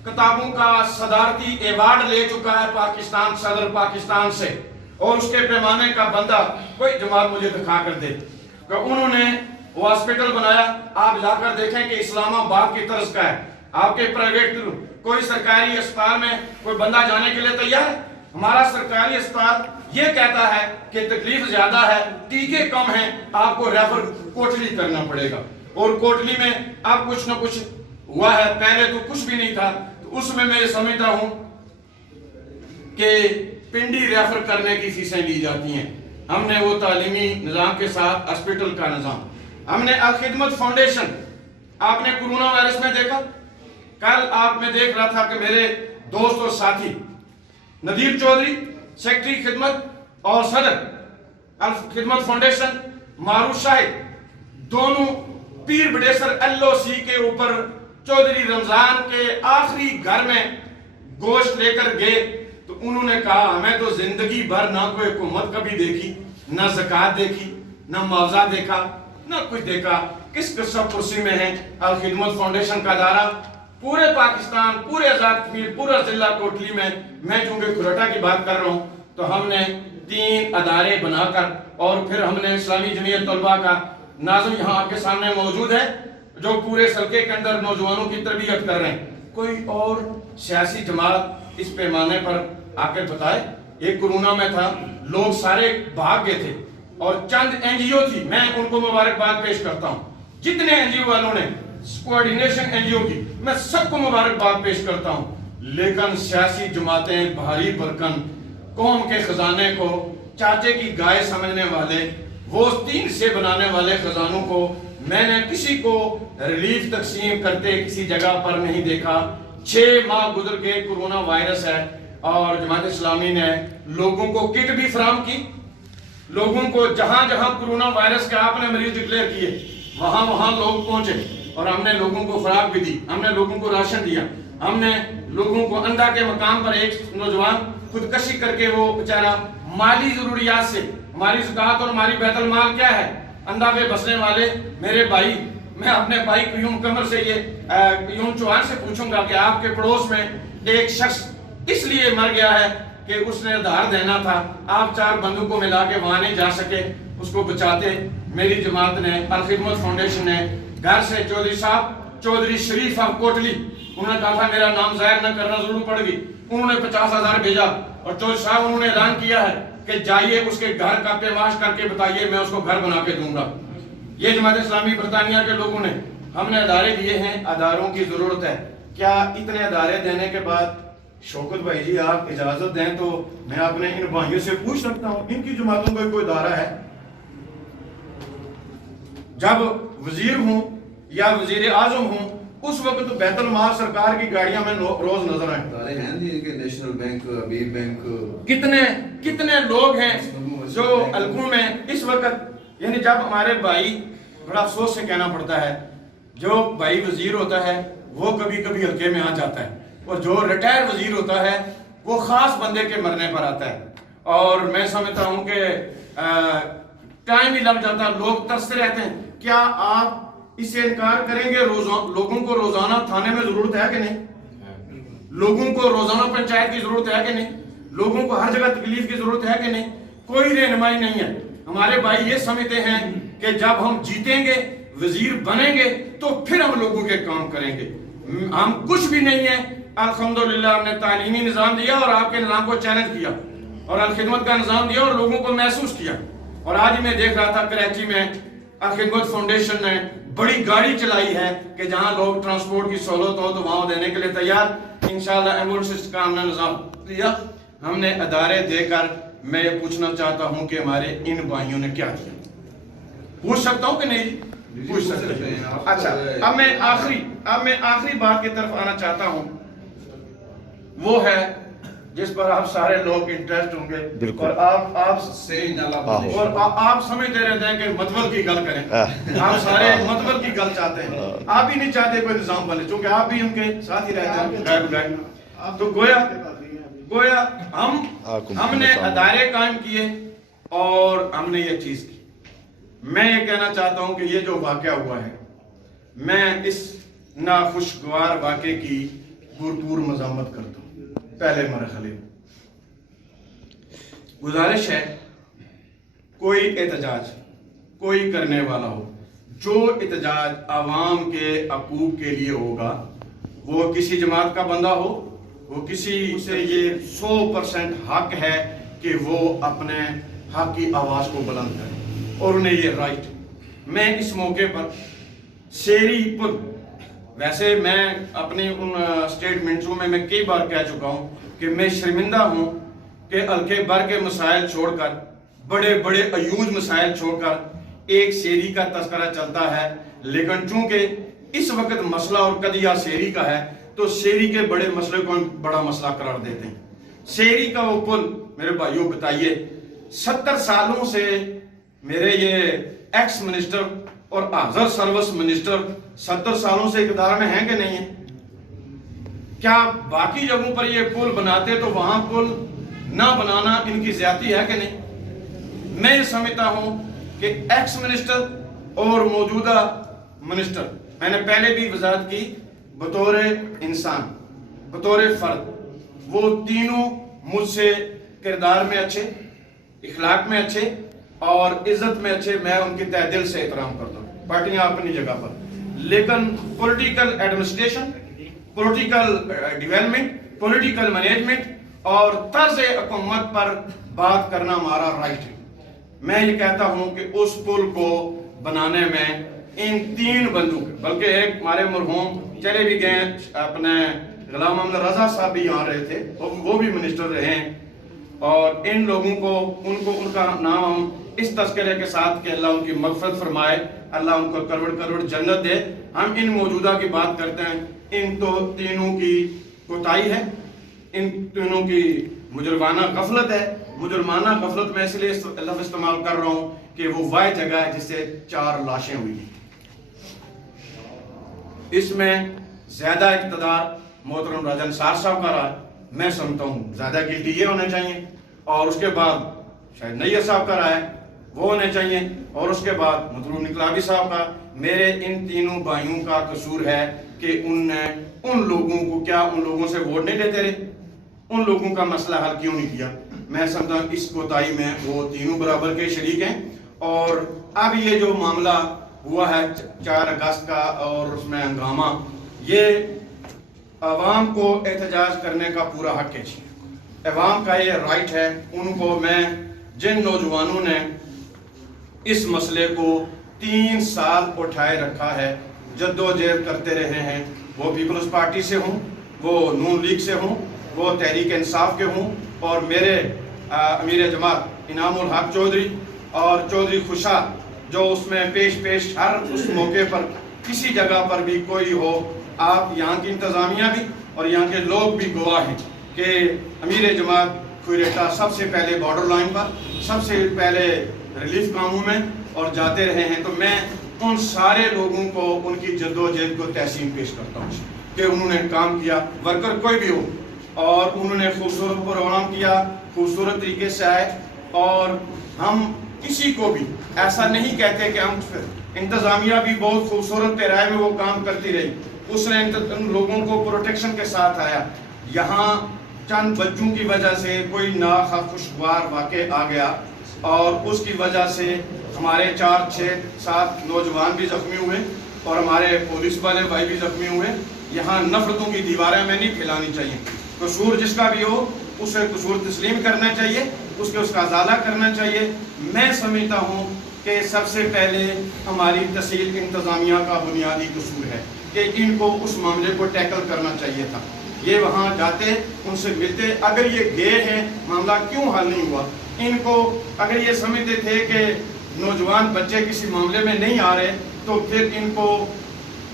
کتابوں کا صدارتی ایوارڈ لے چکا ہے پاکستان، صدر پاکستان سے، اور اس کے پیمانے کا بندہ کوئی جمال مجھے دکھا کر دے کہ انہوں نے وہ ہاسپٹل بنایا۔ آپ جا کر دیکھیں کہ اسلام آباد کی طرز کا ہے۔ آپ کے پرائیویٹ کوئی سرکاری اسپتال میں کوئی بندہ جانے کے لیے تیار ہے؟ ہمارا سرکاری اسپتال یہ کہتا ہے کہ تکلیف زیادہ ہے، ٹیکے کم ہیں، آپ کو ریفر کوٹلی کرنا پڑے گا، اور کوٹلی میں اب کچھ نہ کچھ ہوا ہے، پہلے تو کچھ بھی نہیں تھا۔ تو اس میں یہ سمجھتا ہوں کہ پنڈی ریفر کرنے کی فیسیں لی جاتی ہیں۔ ہم نے وہ تعلیمی نظام کے ساتھ ہاسپٹل کا نظام، ہم نے الخدمت فاؤنڈیشن، آپ نے کورونا وائرس میں دیکھا، کل آپ میں دیکھ رہا تھا کہ میرے دوست اور ساتھی ندیر چودھری سیکٹری خدمت اور صدر الخدمت فاؤنڈیشن معروف شاہد، دونوں پیر بڈیسر LOC کے اوپر چودھری رمضان کے آخری گھر میں گوشت لے کر گئے، تو انہوں نے کہا ہمیں تو زندگی بھر نہ کوئی حکومت کبھی دیکھی، نہ زکوٰۃ دیکھی، نہ معاوضہ دیکھا، نہ کچھ دیکھا، کس قسم کرسی میں ہے۔ الخدمت فاؤنڈیشن کا ادارہ پورے پاکستان، پورے آزاد کشمیر، پورا ضلع کوٹلی میں چونکہ کوریٹا کی بات کر رہا ہوں، تو ہم نے 3 ادارے بنا کر، اور پھر ہم نے اسلامی جمعیت طلبہ کا ناظم یہاں آپ کے سامنے موجود ہے جو پورے حلقے کے اندر نوجوانوں کی تربیت کر رہے ہیں۔ کوئی اور سیاسی جماعت اس پیمانے پر آ کر بتائے؟ ایک کورونا میں تھا، لوگ سارے بھاگ گئے تھے، اور چند NGO تھی، میں ان کو مبارکباد پیش کرتا ہوں، جتنے NGO والوں نے کوارڈینیشن NGO کی، میں سب کو مبارکباد پیش کرتا ہوں، لیکن سیاسی جماعتیں بھاری برکن، قوم کے خزانے کو چاچے کی گائے سمجھنے والے، وہ 3 سے بنانے والے خزانوں کو میں نے کسی کو ریلیف تقسیم کرتے کسی جگہ پر نہیں دیکھا۔ 6 ماہ گزر کے کورونا وائرس ہے، اور جماعت اسلامی نے لوگوں کو کٹ بھی فراہم کی، لوگوں کو جہاں جہاں کورونا وائرس کے آپ نے مریض ڈکلیئر کیے وہاں لوگ پہنچے، اور ہم نے لوگوں کو خوراک بھی دی، ہم نے لوگوں کو راشن دیا، ہم نے لوگوں کو اندھا کے مقام پر ایک نوجوان خودکشی کر کے وہ بیچارہ مالی ضروریات سے، ہماری زکوٰۃ اور ہماری بیت المال کیا ہے، اندھا پہ بسنے والے میرے بھائی، میں اپنے بھائی قیوم قمر سے قیوم چوہان سے پوچھوں گا کہ آپ کے پڑوس میں ایک شخص اس لیے مر گیا ہے کہ اس نے ادھار دینا تھا، آپ 4 بندوں کو ملا کے وہاں نہیں جا سکے، اس کو بچاتے میری جماعت نے، الخدمت فاؤنڈیشن نے گھر سے چودھری صاحب، چودھری شریف آف کوٹلی، انہوں نے کہا تھا میرا نام ظاہر نہ کرنا ضرور پڑ گئی، انہوں نے 50,000 بھیجا، اور چودھری صاحب انہوں نے اعلان کیا ہے کہ جائیے اس کے گھر کا پیمائش کر کے بتائیے، میں اس کو گھر بنا کے دوں گا۔ یہ جماعت اسلامی برطانیہ کے لوگوں نے ہم نے ادارے دیے ہیں، اداروں کی ضرورت ہے۔ کیا اتنے ادارے دینے کے بعد شوکت بھائی جی آپ اجازت دیں تو میں اپنے ان بھائیوں سے پوچھ سکتا ہوں ان کی جماعتوں کا کوئی ادارہ ہے؟ جب وزیر ہوں یا وزیر اعظم ہوں اس وقت بیت المال سرکار کی گاڑیاں میں روز نظر آئیں۔ ادارے ہیں جی کے نیشنل بینک، حبیب بینک، کتنے لوگ ہیں جو حلقوں میں اس وقت، یعنی جب ہمارے بھائی، بڑا افسوس سے کہنا پڑتا ہے، جو بھائی وزیر ہوتا ہے وہ کبھی کبھی حلقے میں آ جاتا ہے، اور جو ریٹائر وزیر ہوتا ہے وہ خاص بندے کے مرنے پر آتا ہے، اور میں سمجھتا ہوں کہ ٹائم ہی لگ جاتا ہے، لوگ ترستے رہتے ہیں۔ کیا آپ اس سے انکار کریں گے لوگوں کو روزانہ تھانے میں ضرورت ہے کہ نہیں؟ لوگوں کو روزانہ پنچایت کی ضرورت ہے کہ نہیں؟ لوگوں کو ہر جگہ تکلیف کی ضرورت ہے کہ نہیں؟ کوئی رہنمائی نہیں ہے۔ ہمارے بھائی یہ سمجھتے ہیں کہ جب ہم جیتیں گے، وزیر بنیں گے تو پھر ہم لوگوں کے کام کریں گے۔ ہم کچھ بھی نہیں ہیں۔ الحمدللہ ہم نے تعلیمی نظام دیا اور آپ کے نظام کو چیلنج کیا، اور الخدمت کا نظام دیا اور لوگوں کو محسوس کیا، اور آج میں دیکھ رہا تھا کراچی میں الخدمت فاؤنڈیشن نے بڑی گاڑی چلائی ہے کہ جہاں لوگ ٹرانسپورٹ کی سہولت ہو تو وہاں دینے کے لیے تیار۔ انشاءاللہ ایمبولینس کا ہم نے نظام دیا، ہم نے ادارے دے کر۔ میں یہ پوچھنا چاہتا ہوں کہ ہمارے ان بھائیوں نے کیا کیا؟ پوچھ سکتا ہوں کہ نہیں؟ پوچھ سکتے ہیں۔ اچھا، اب میں آخری بات کی طرف آنا چاہتا ہوں، وہ ہے جس پر آپ سارے لوگ انٹرسٹ ہوں گے، اور آپ سمجھتے رہتے ہیں کہ متول کی گل کریں، آپ سارے متول کی گل چاہتے ہیں، آپ بھی نہیں چاہتے کوئی نظام بنے، چونکہ آپ بھی ان کے ساتھ ہی رہتے ہیں۔ تو گویا ہم نے ادارے قائم کیے اور ہم نے یہ چیز کی۔ میں یہ کہنا چاہتا ہوں کہ یہ جو واقعہ ہوا ہے، میں اس ناخوشگوار واقعے کی بھرپور مذمت کرتا ہوں۔ پہلے مرحلے میں گزارش ہے، کوئی احتجاج کوئی کرنے والا ہو، جو احتجاج عوام کے حقوق کے لیے ہوگا، وہ کسی جماعت کا بندہ ہو، وہ کسی سے یہ 100% حق ہے کہ وہ اپنے حق کی آواز کو بلند کرے، اور انہیں یہ رائٹ۔ میں اس موقع پر شیری پل، ویسے میں اپنی ان سٹیٹمنٹوں میں کئی بار کہہ چکا ہوں کہ میں شرمندہ ہوں کہ حلقے بھر کے مسائل چھوڑ کر، بڑے بڑے ایوج مسائل چھوڑ کر ایک شیری کا تذکرہ چلتا ہے، لیکن چونکہ اس وقت مسئلہ اور قضیہ شیری کا ہے تو شیری کے بڑے مسئلے کو ہم بڑا مسئلہ قرار دیتے ہیں۔ شیری کا وہ پل، میرے بھائیوں بتائیے، 70 سالوں سے میرے یہ ایکس منسٹر اور حاضر سروس منسٹر 70 سالوں سے اقتدار میں ہیں کہ نہیں ہیں؟ کیا باقی جگہوں پر یہ پل بناتے تو وہاں پل نہ بنانا ان کی زیادتی ہے کہ نہیں؟ میں یہ سمجھتا ہوں کہ ایکس منسٹر اور موجودہ منسٹر، میں نے پہلے بھی وضاحت کی، بطور انسان، بطور فرد، وہ تینوں مجھ سے کردار میں اچھے، اخلاق میں اچھے اور عزت میں اچھے، میں ان کی تہ دل سے احترام کرتا ہوں، پارٹیاں اپنی جگہ پر، لیکن political administration, political development, political management اور طرز حکومت پر بات کرنا ہمارا رائٹ ہے۔ میں یہ کہتا ہوں کہ اس پل کو بنانے میں ان 3 بندوں کے، بلکہ ایک ہمارے مرحوم چلے بھی گئے، اپنے غلام محمد رضا صاحب بھی یہاں رہے تھے، وہ بھی منسٹر رہے ہیں، اور ان لوگوں کو ان کا نام اس تذکرے کے ساتھ کہ اللہ ان کی مغفرت فرمائے، اللہ ان کو کروڑ جنت دے۔ ہم ان موجودہ کی بات کرتے ہیں، ان تو تینوں کی کوتاہی ہے، ان تینوں کی مجرمانہ غفلت ہے۔ مجرمانہ غفلت میں اس لیے لفظ استعمال کر رہا ہوں کہ وہ واحد جگہ ہے جس سے 4 لاشیں ہوئی ہیں۔ اس میں زیادہ اقتدار محترم راجہ انصار صاحب کا رہا ہے، میں سمجھتا ہوں زیادہ گلٹی یہ ہونے چاہیے، اور اس کے بعد شاید نیّر صاحب کا رہا ہے وہ ہونے چاہیے، اور اس کے بعد محترم انقلابی صاحب کا۔ میرے ان تینوں بھائیوں کا قصور ہے کہ ان نے ان لوگوں کو، کیا ان لوگوں سے ووٹ نہیں لیتے رہے؟ ان لوگوں کا مسئلہ حل کیوں نہیں کیا؟ میں سمجھتا ہوں اس کوتاہی میں وہ تینوں برابر کے شریک ہیں. اور اب یہ جو معاملہ ہوا ہے 4 اگست کا اور اس میں ہنگامہ، یہ عوام کو احتجاج کرنے کا پورا حق ہے. عوام کا یہ رائٹ ہے. ان کو میں جن نوجوانوں نے اس مسئلے کو 3 سال اٹھائے رکھا ہے، جدوجہد کرتے رہے ہیں، وہ پیپلز پارٹی سے ہوں، وہ نون لیگ سے ہوں، وہ تحریک انصاف کے ہوں، اور میرے امیر جماعت انعام الحق چودھری اور چودھری خوشحال جو اس میں پیش ہر اس موقع پر کسی جگہ پر بھی کوئی ہو، آپ یہاں کی انتظامیہ بھی اور یہاں کے لوگ بھی گواہ ہیں کہ امیر جماعت کوئریٹا سب سے پہلے بارڈر لائن پر، سب سے پہلے ریلیف کاموں میں اور جاتے رہے ہیں. تو میں ان سارے لوگوں کو ان کی جدوجہد کو تحسین پیش کرتا ہوں کہ انہوں نے کام کیا، ورکر کوئی بھی ہو، اور انہوں نے خوبصورت پروگرام کیا، خوبصورت طریقے سے آئے. اور ہم کسی کو بھی ایسا نہیں کہتے کہ ہم انتظامیہ بھی بہت خوبصورت پیرائے میں وہ کام کرتی رہی، اس نے ان لوگوں کو پروٹیکشن کے ساتھ آیا. یہاں چند بچوں کی وجہ سے کوئی ناخوشگوار واقع آ گیا اور اس کی وجہ سے ہمارے 4 6 7 نوجوان بھی زخمی ہوئے اور ہمارے پولیس والے بھائی بھی زخمی ہوئے. یہاں نفرتوں کی دیواریں میں نہیں پھیلانی چاہیے. قصور جس کا بھی ہو اسے قصور تسلیم کرنا چاہیے، اس کا ازالہ کرنا چاہیے. میں سمجھتا ہوں کہ سب سے پہلے ہماری تحصیل انتظامیہ کا بنیادی قصور ہے کہ ان کو اس معاملے کو ٹیکل کرنا چاہیے تھا. یہ وہاں جاتے، ان سے ملتے. اگر یہ گئے ہیں، معاملہ کیوں حل نہیں ہوا؟ ان کو اگر یہ سمجھتے تھے کہ نوجوان بچے کسی معاملے میں نہیں آ رہے تو پھر ان کو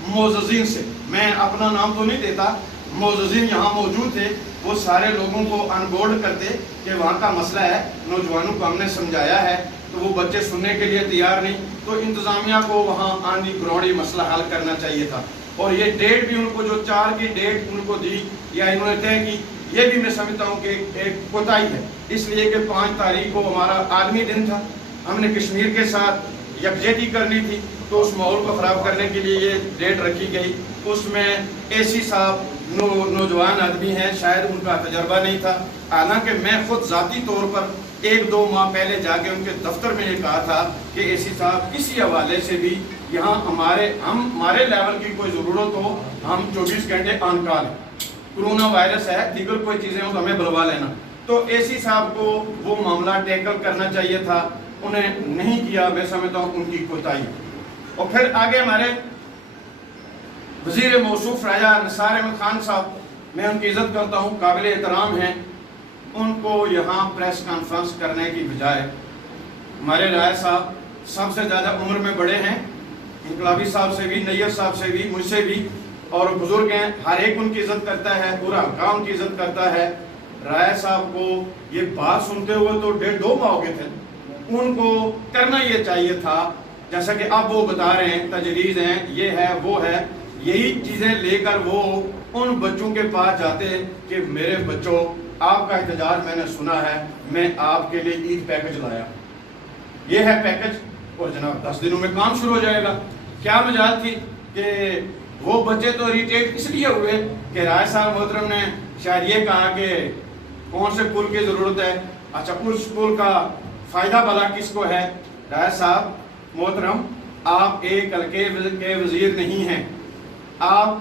معززین سے، میں اپنا نام تو نہیں دیتا، معززین یہاں موجود تھے، وہ سارے لوگوں کو ان بورڈ کرتے کہ وہاں کا مسئلہ ہے، نوجوانوں کو ہم نے سمجھایا ہے، تو وہ بچے سننے کے لیے تیار نہیں. تو انتظامیہ کو وہاں آن دی گراؤنڈ یہ مسئلہ حل کرنا چاہیے تھا. اور یہ ڈیٹ بھی ان کو جو 4 کی ڈیٹ ان کو دی یا انہوں نے طے کی، یہ بھی میں سمجھتا ہوں کہ ایک کوتاہی ہے. اس لیے کہ 5 تاریخ کو ہمارا عالمی دن تھا، ہم نے کشمیر کے ساتھ یکجہتی کرنی تھی، تو اس ماحول کو خراب کرنے کے لیے یہ ڈیٹ رکھی گئی. اس میں اے سی صاحب نوجوان آدمی ہیں، شاید ان کا تجربہ نہیں تھا. حالانکہ میں خود ذاتی طور پر 1-2 ماہ پہلے جا کے ان کے دفتر میں یہ کہا تھا کہ اے سی صاحب کسی حوالے سے بھی یہاں ہمارے لیول کی کوئی ضرورت ہو، ہم 24 گھنٹے آن کال ہیں. کرونا وائرس ہے، دیگر کوئی چیزیں ہوں تو ہمیں بلوا لینا. تو اے سی صاحب کو وہ معاملہ ٹیکل کرنا چاہیے تھا، انہیں نہیں کیا. میں سمجھتا ہوں ان کی کوتاہی. اور پھر آگے ہمارے وزیر موصوف راجہ نثار احمد خان صاحب، میں ان کی عزت کرتا ہوں، قابل احترام ہیں. ان کو یہاں پریس کانفرنس کرنے کی بجائے ہمارے رائے صاحب سب سے زیادہ عمر میں بڑے ہیں، انقلابی صاحب سے بھی، نیئر صاحب سے بھی، مجھ سے بھی، اور بزرگ ہیں، ہر ایک ان کی عزت کرتا ہے، پورا حلقہ ان کی عزت کرتا ہے. رائے صاحب کو یہ بات سنتے ہوئے تو 1.5-2 ماہ ہو گئے تھے. ان کو کرنا یہ چاہیے تھا جیسا کہ اب وہ بتا رہے ہیں، تجویز ہیں، یہ ہے وہ ہے، یہی چیزیں لے کر وہ ان بچوں کے پاس جاتے کہ میرے بچوں، آپ کا احتجاج میں نے سنا ہے، میں آپ کے لیے عید پیکج لایا، یہ ہے پیکج، اور جناب 10 دنوں میں کام شروع ہو جائے گا. کیا مجال تھی کہ وہ بچے تو اریٹیٹ اس لیے ہوئے کہ رائے صاحب محترم نے شاید یہ کہا کہ کون سے پل کی ضرورت ہے، اچھا اس پل کا فائدہ بھلا کس کو ہے. رائے صاحب محترم، آپ ایک حلقے کے وزیر نہیں ہیں، آپ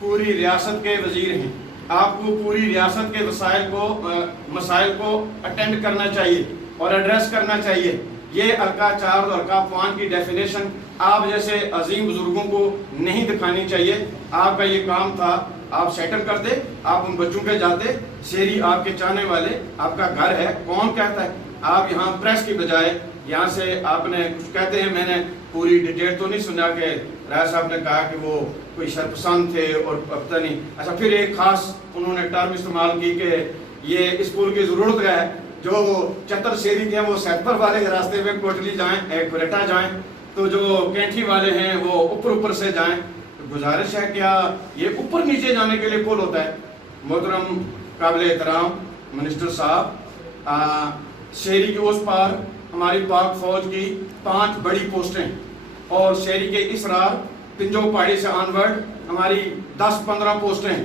پوری ریاست کے وزیر ہیں. آپ کو پوری ریاست کے مسائل کو اٹینڈ کرنا چاہیے اور ایڈریس کرنا چاہیے. یہ حلقہ 4 اور حلقہ 5 کی ڈیفینیشن آپ جیسے عظیم بزرگوں کو نہیں دکھانی چاہیے. آپ کا یہ کام تھا، آپ سیٹل کرتے، آپ ان بچوں کے جاتے. شیری آپ کے چاہنے والے، آپ کا گھر ہے، کون کہتا ہے؟ آپ یہاں پریس کی بجائے یہاں سے آپ نے کچھ کہتے ہیں. میں نے پوری ڈیٹیل تو نہیں سنا کہ رائے صاحب نے کہا کہ وہ کوئی شرپسند تھے اور پتہ نہیں. اچھا پھر ایک خاص انہوں نے ٹرم استعمال کی کہ یہ اس پل کی ضرورت ہے، جو چتر شیری کے ہیں وہ سیدپور والے راستے میں کوٹلی جائیں، کوریٹا جائیں، تو جو کینٹھی والے ہیں وہ اوپر سے جائیں. گزارش ہے کیا یہ اوپر نیچے جانے کے لیے پل ہوتا ہے؟ محترم قابل احترام منسٹر صاحب، شہری کی اس پار ہماری پاک فوج کی 5 بڑی پوسٹیں اور شہری کے اسرار پنجو پہاڑی سے آنورڈ ہماری 10-15 پوسٹیں.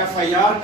FIR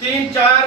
3-4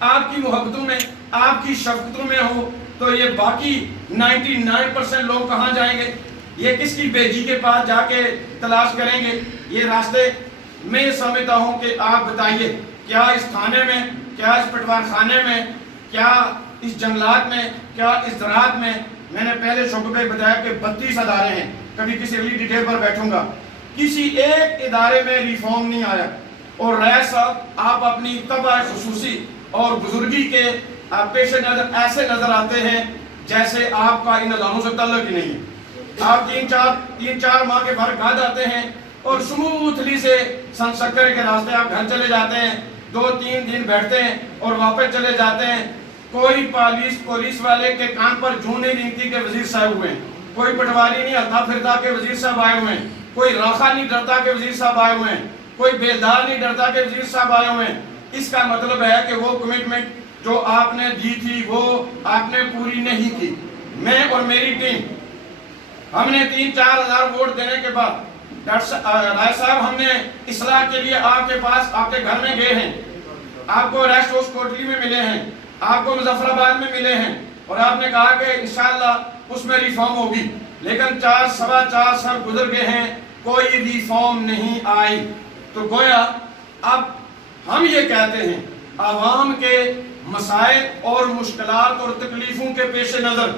آپ کی محبتوں میں آپ کی شفقتوں میں ہو تو یہ باقی 99% لوگ کہاں جائیں گے؟ یہ کس کی بیجی کے پاس جا کے تلاش کریں گے یہ راستے؟ میں یہ سمجھتا ہوں کہ آپ بتائیے کیا اس تھانے میں، کیا اس پٹوار خانے میں، کیا اس جنگلات میں، کیا اس زراعت میں نے پہلے شعبے بتایا کہ 32 ادارے ہیں، کبھی کسی اگلی ڈیٹیل پر بیٹھوں گا، کسی ایک ادارے میں ریفارم نہیں آیا۔ اور رائے صاحب آپ اپنی طبع خصوصی اور بزرگی کے پیش نظر ایسے نظر آتے ہیں جیسے آپ کا ان اداروں سے تعلق ہی نہیں ہے۔ آپ تین چار ماہ کے بعد گھر آتے ہیں اور سموتھلی سے سن سکر کے راستے آپ گھر چلے جاتے ہیں، 2-3 دن بیٹھتے ہیں اور واپس چلے جاتے ہیں۔ کوئی پولیس والے کے کان پر جوں نہیں رینگتی کہ وزیر صاحب ہوئے ہیں، کوئی پٹواری نہیں ہلتا پھرتا کہ وزیر صاحب آئے ہوئے ہیں، کوئی راکھا نہیں ڈرتا کہ وزیر صاحب آئے ہوئے ہیں، کوئی بیلدار نہیں ڈرتا کہ وزیر صاحب آئے ہوئے ہیں۔ اس کا مطلب ہے کہ وہ کمٹمنٹ جو آپ نے دی تھی وہ آپ نے پوری نہیں کی۔ میں اور میری ٹیم ہم نے 3-4 ہزار ووٹ دینے کے بعد رائے صاحب ہم نے اصلاح کے لیے آپ کے پاس آپ کے گھر میں گئے ہیں، آپ کو ریسٹ ہاؤس کوٹلی میں ملے ہیں، آپ کو مظفر آباد میں ملے ہیں اور آپ نے کہا کہ انشاءاللہ اس میں ریفارم ہوگی، لیکن 4-4.25 سال گزر گئے ہیں، کوئی ریفارم نہیں آئی۔ تو گویا اب ہم یہ کہتے ہیں عوام کے مسائل اور مشکلات اور تکلیفوں کے پیش نظر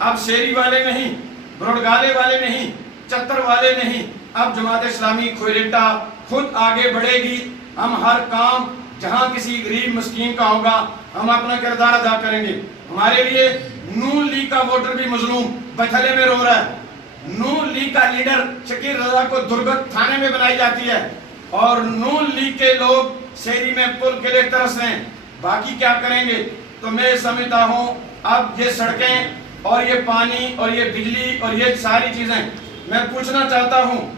اب شیری والے نہیں، بروڈگالے والے نہیں، چتر والے نہیں، اب جماعت اسلامی کھوریٹا خود آگے بڑھے گی۔ ہم ہر کام جہاں کسی غریب مسکین کا ہوگا ہم اپنا کردار ادا کریں گے۔ ہمارے لیے نون لیگ کا ووٹر بھی مظلوم بتھلے میں رو رہا ہے، نون لیگ کا لیڈر شکیر رضا کو درگت تھانے میں بنائی جاتی ہے اور نون لیگ کے لوگ شہری میں پل کے لیے ترس رہے ہیں، باقی کیا کریں گے؟ تو میں سمجھتا ہوں اب یہ سڑکیں اور یہ پانی اور یہ بجلی اور یہ ساری چیزیں میں پوچھنا چاہتا ہوں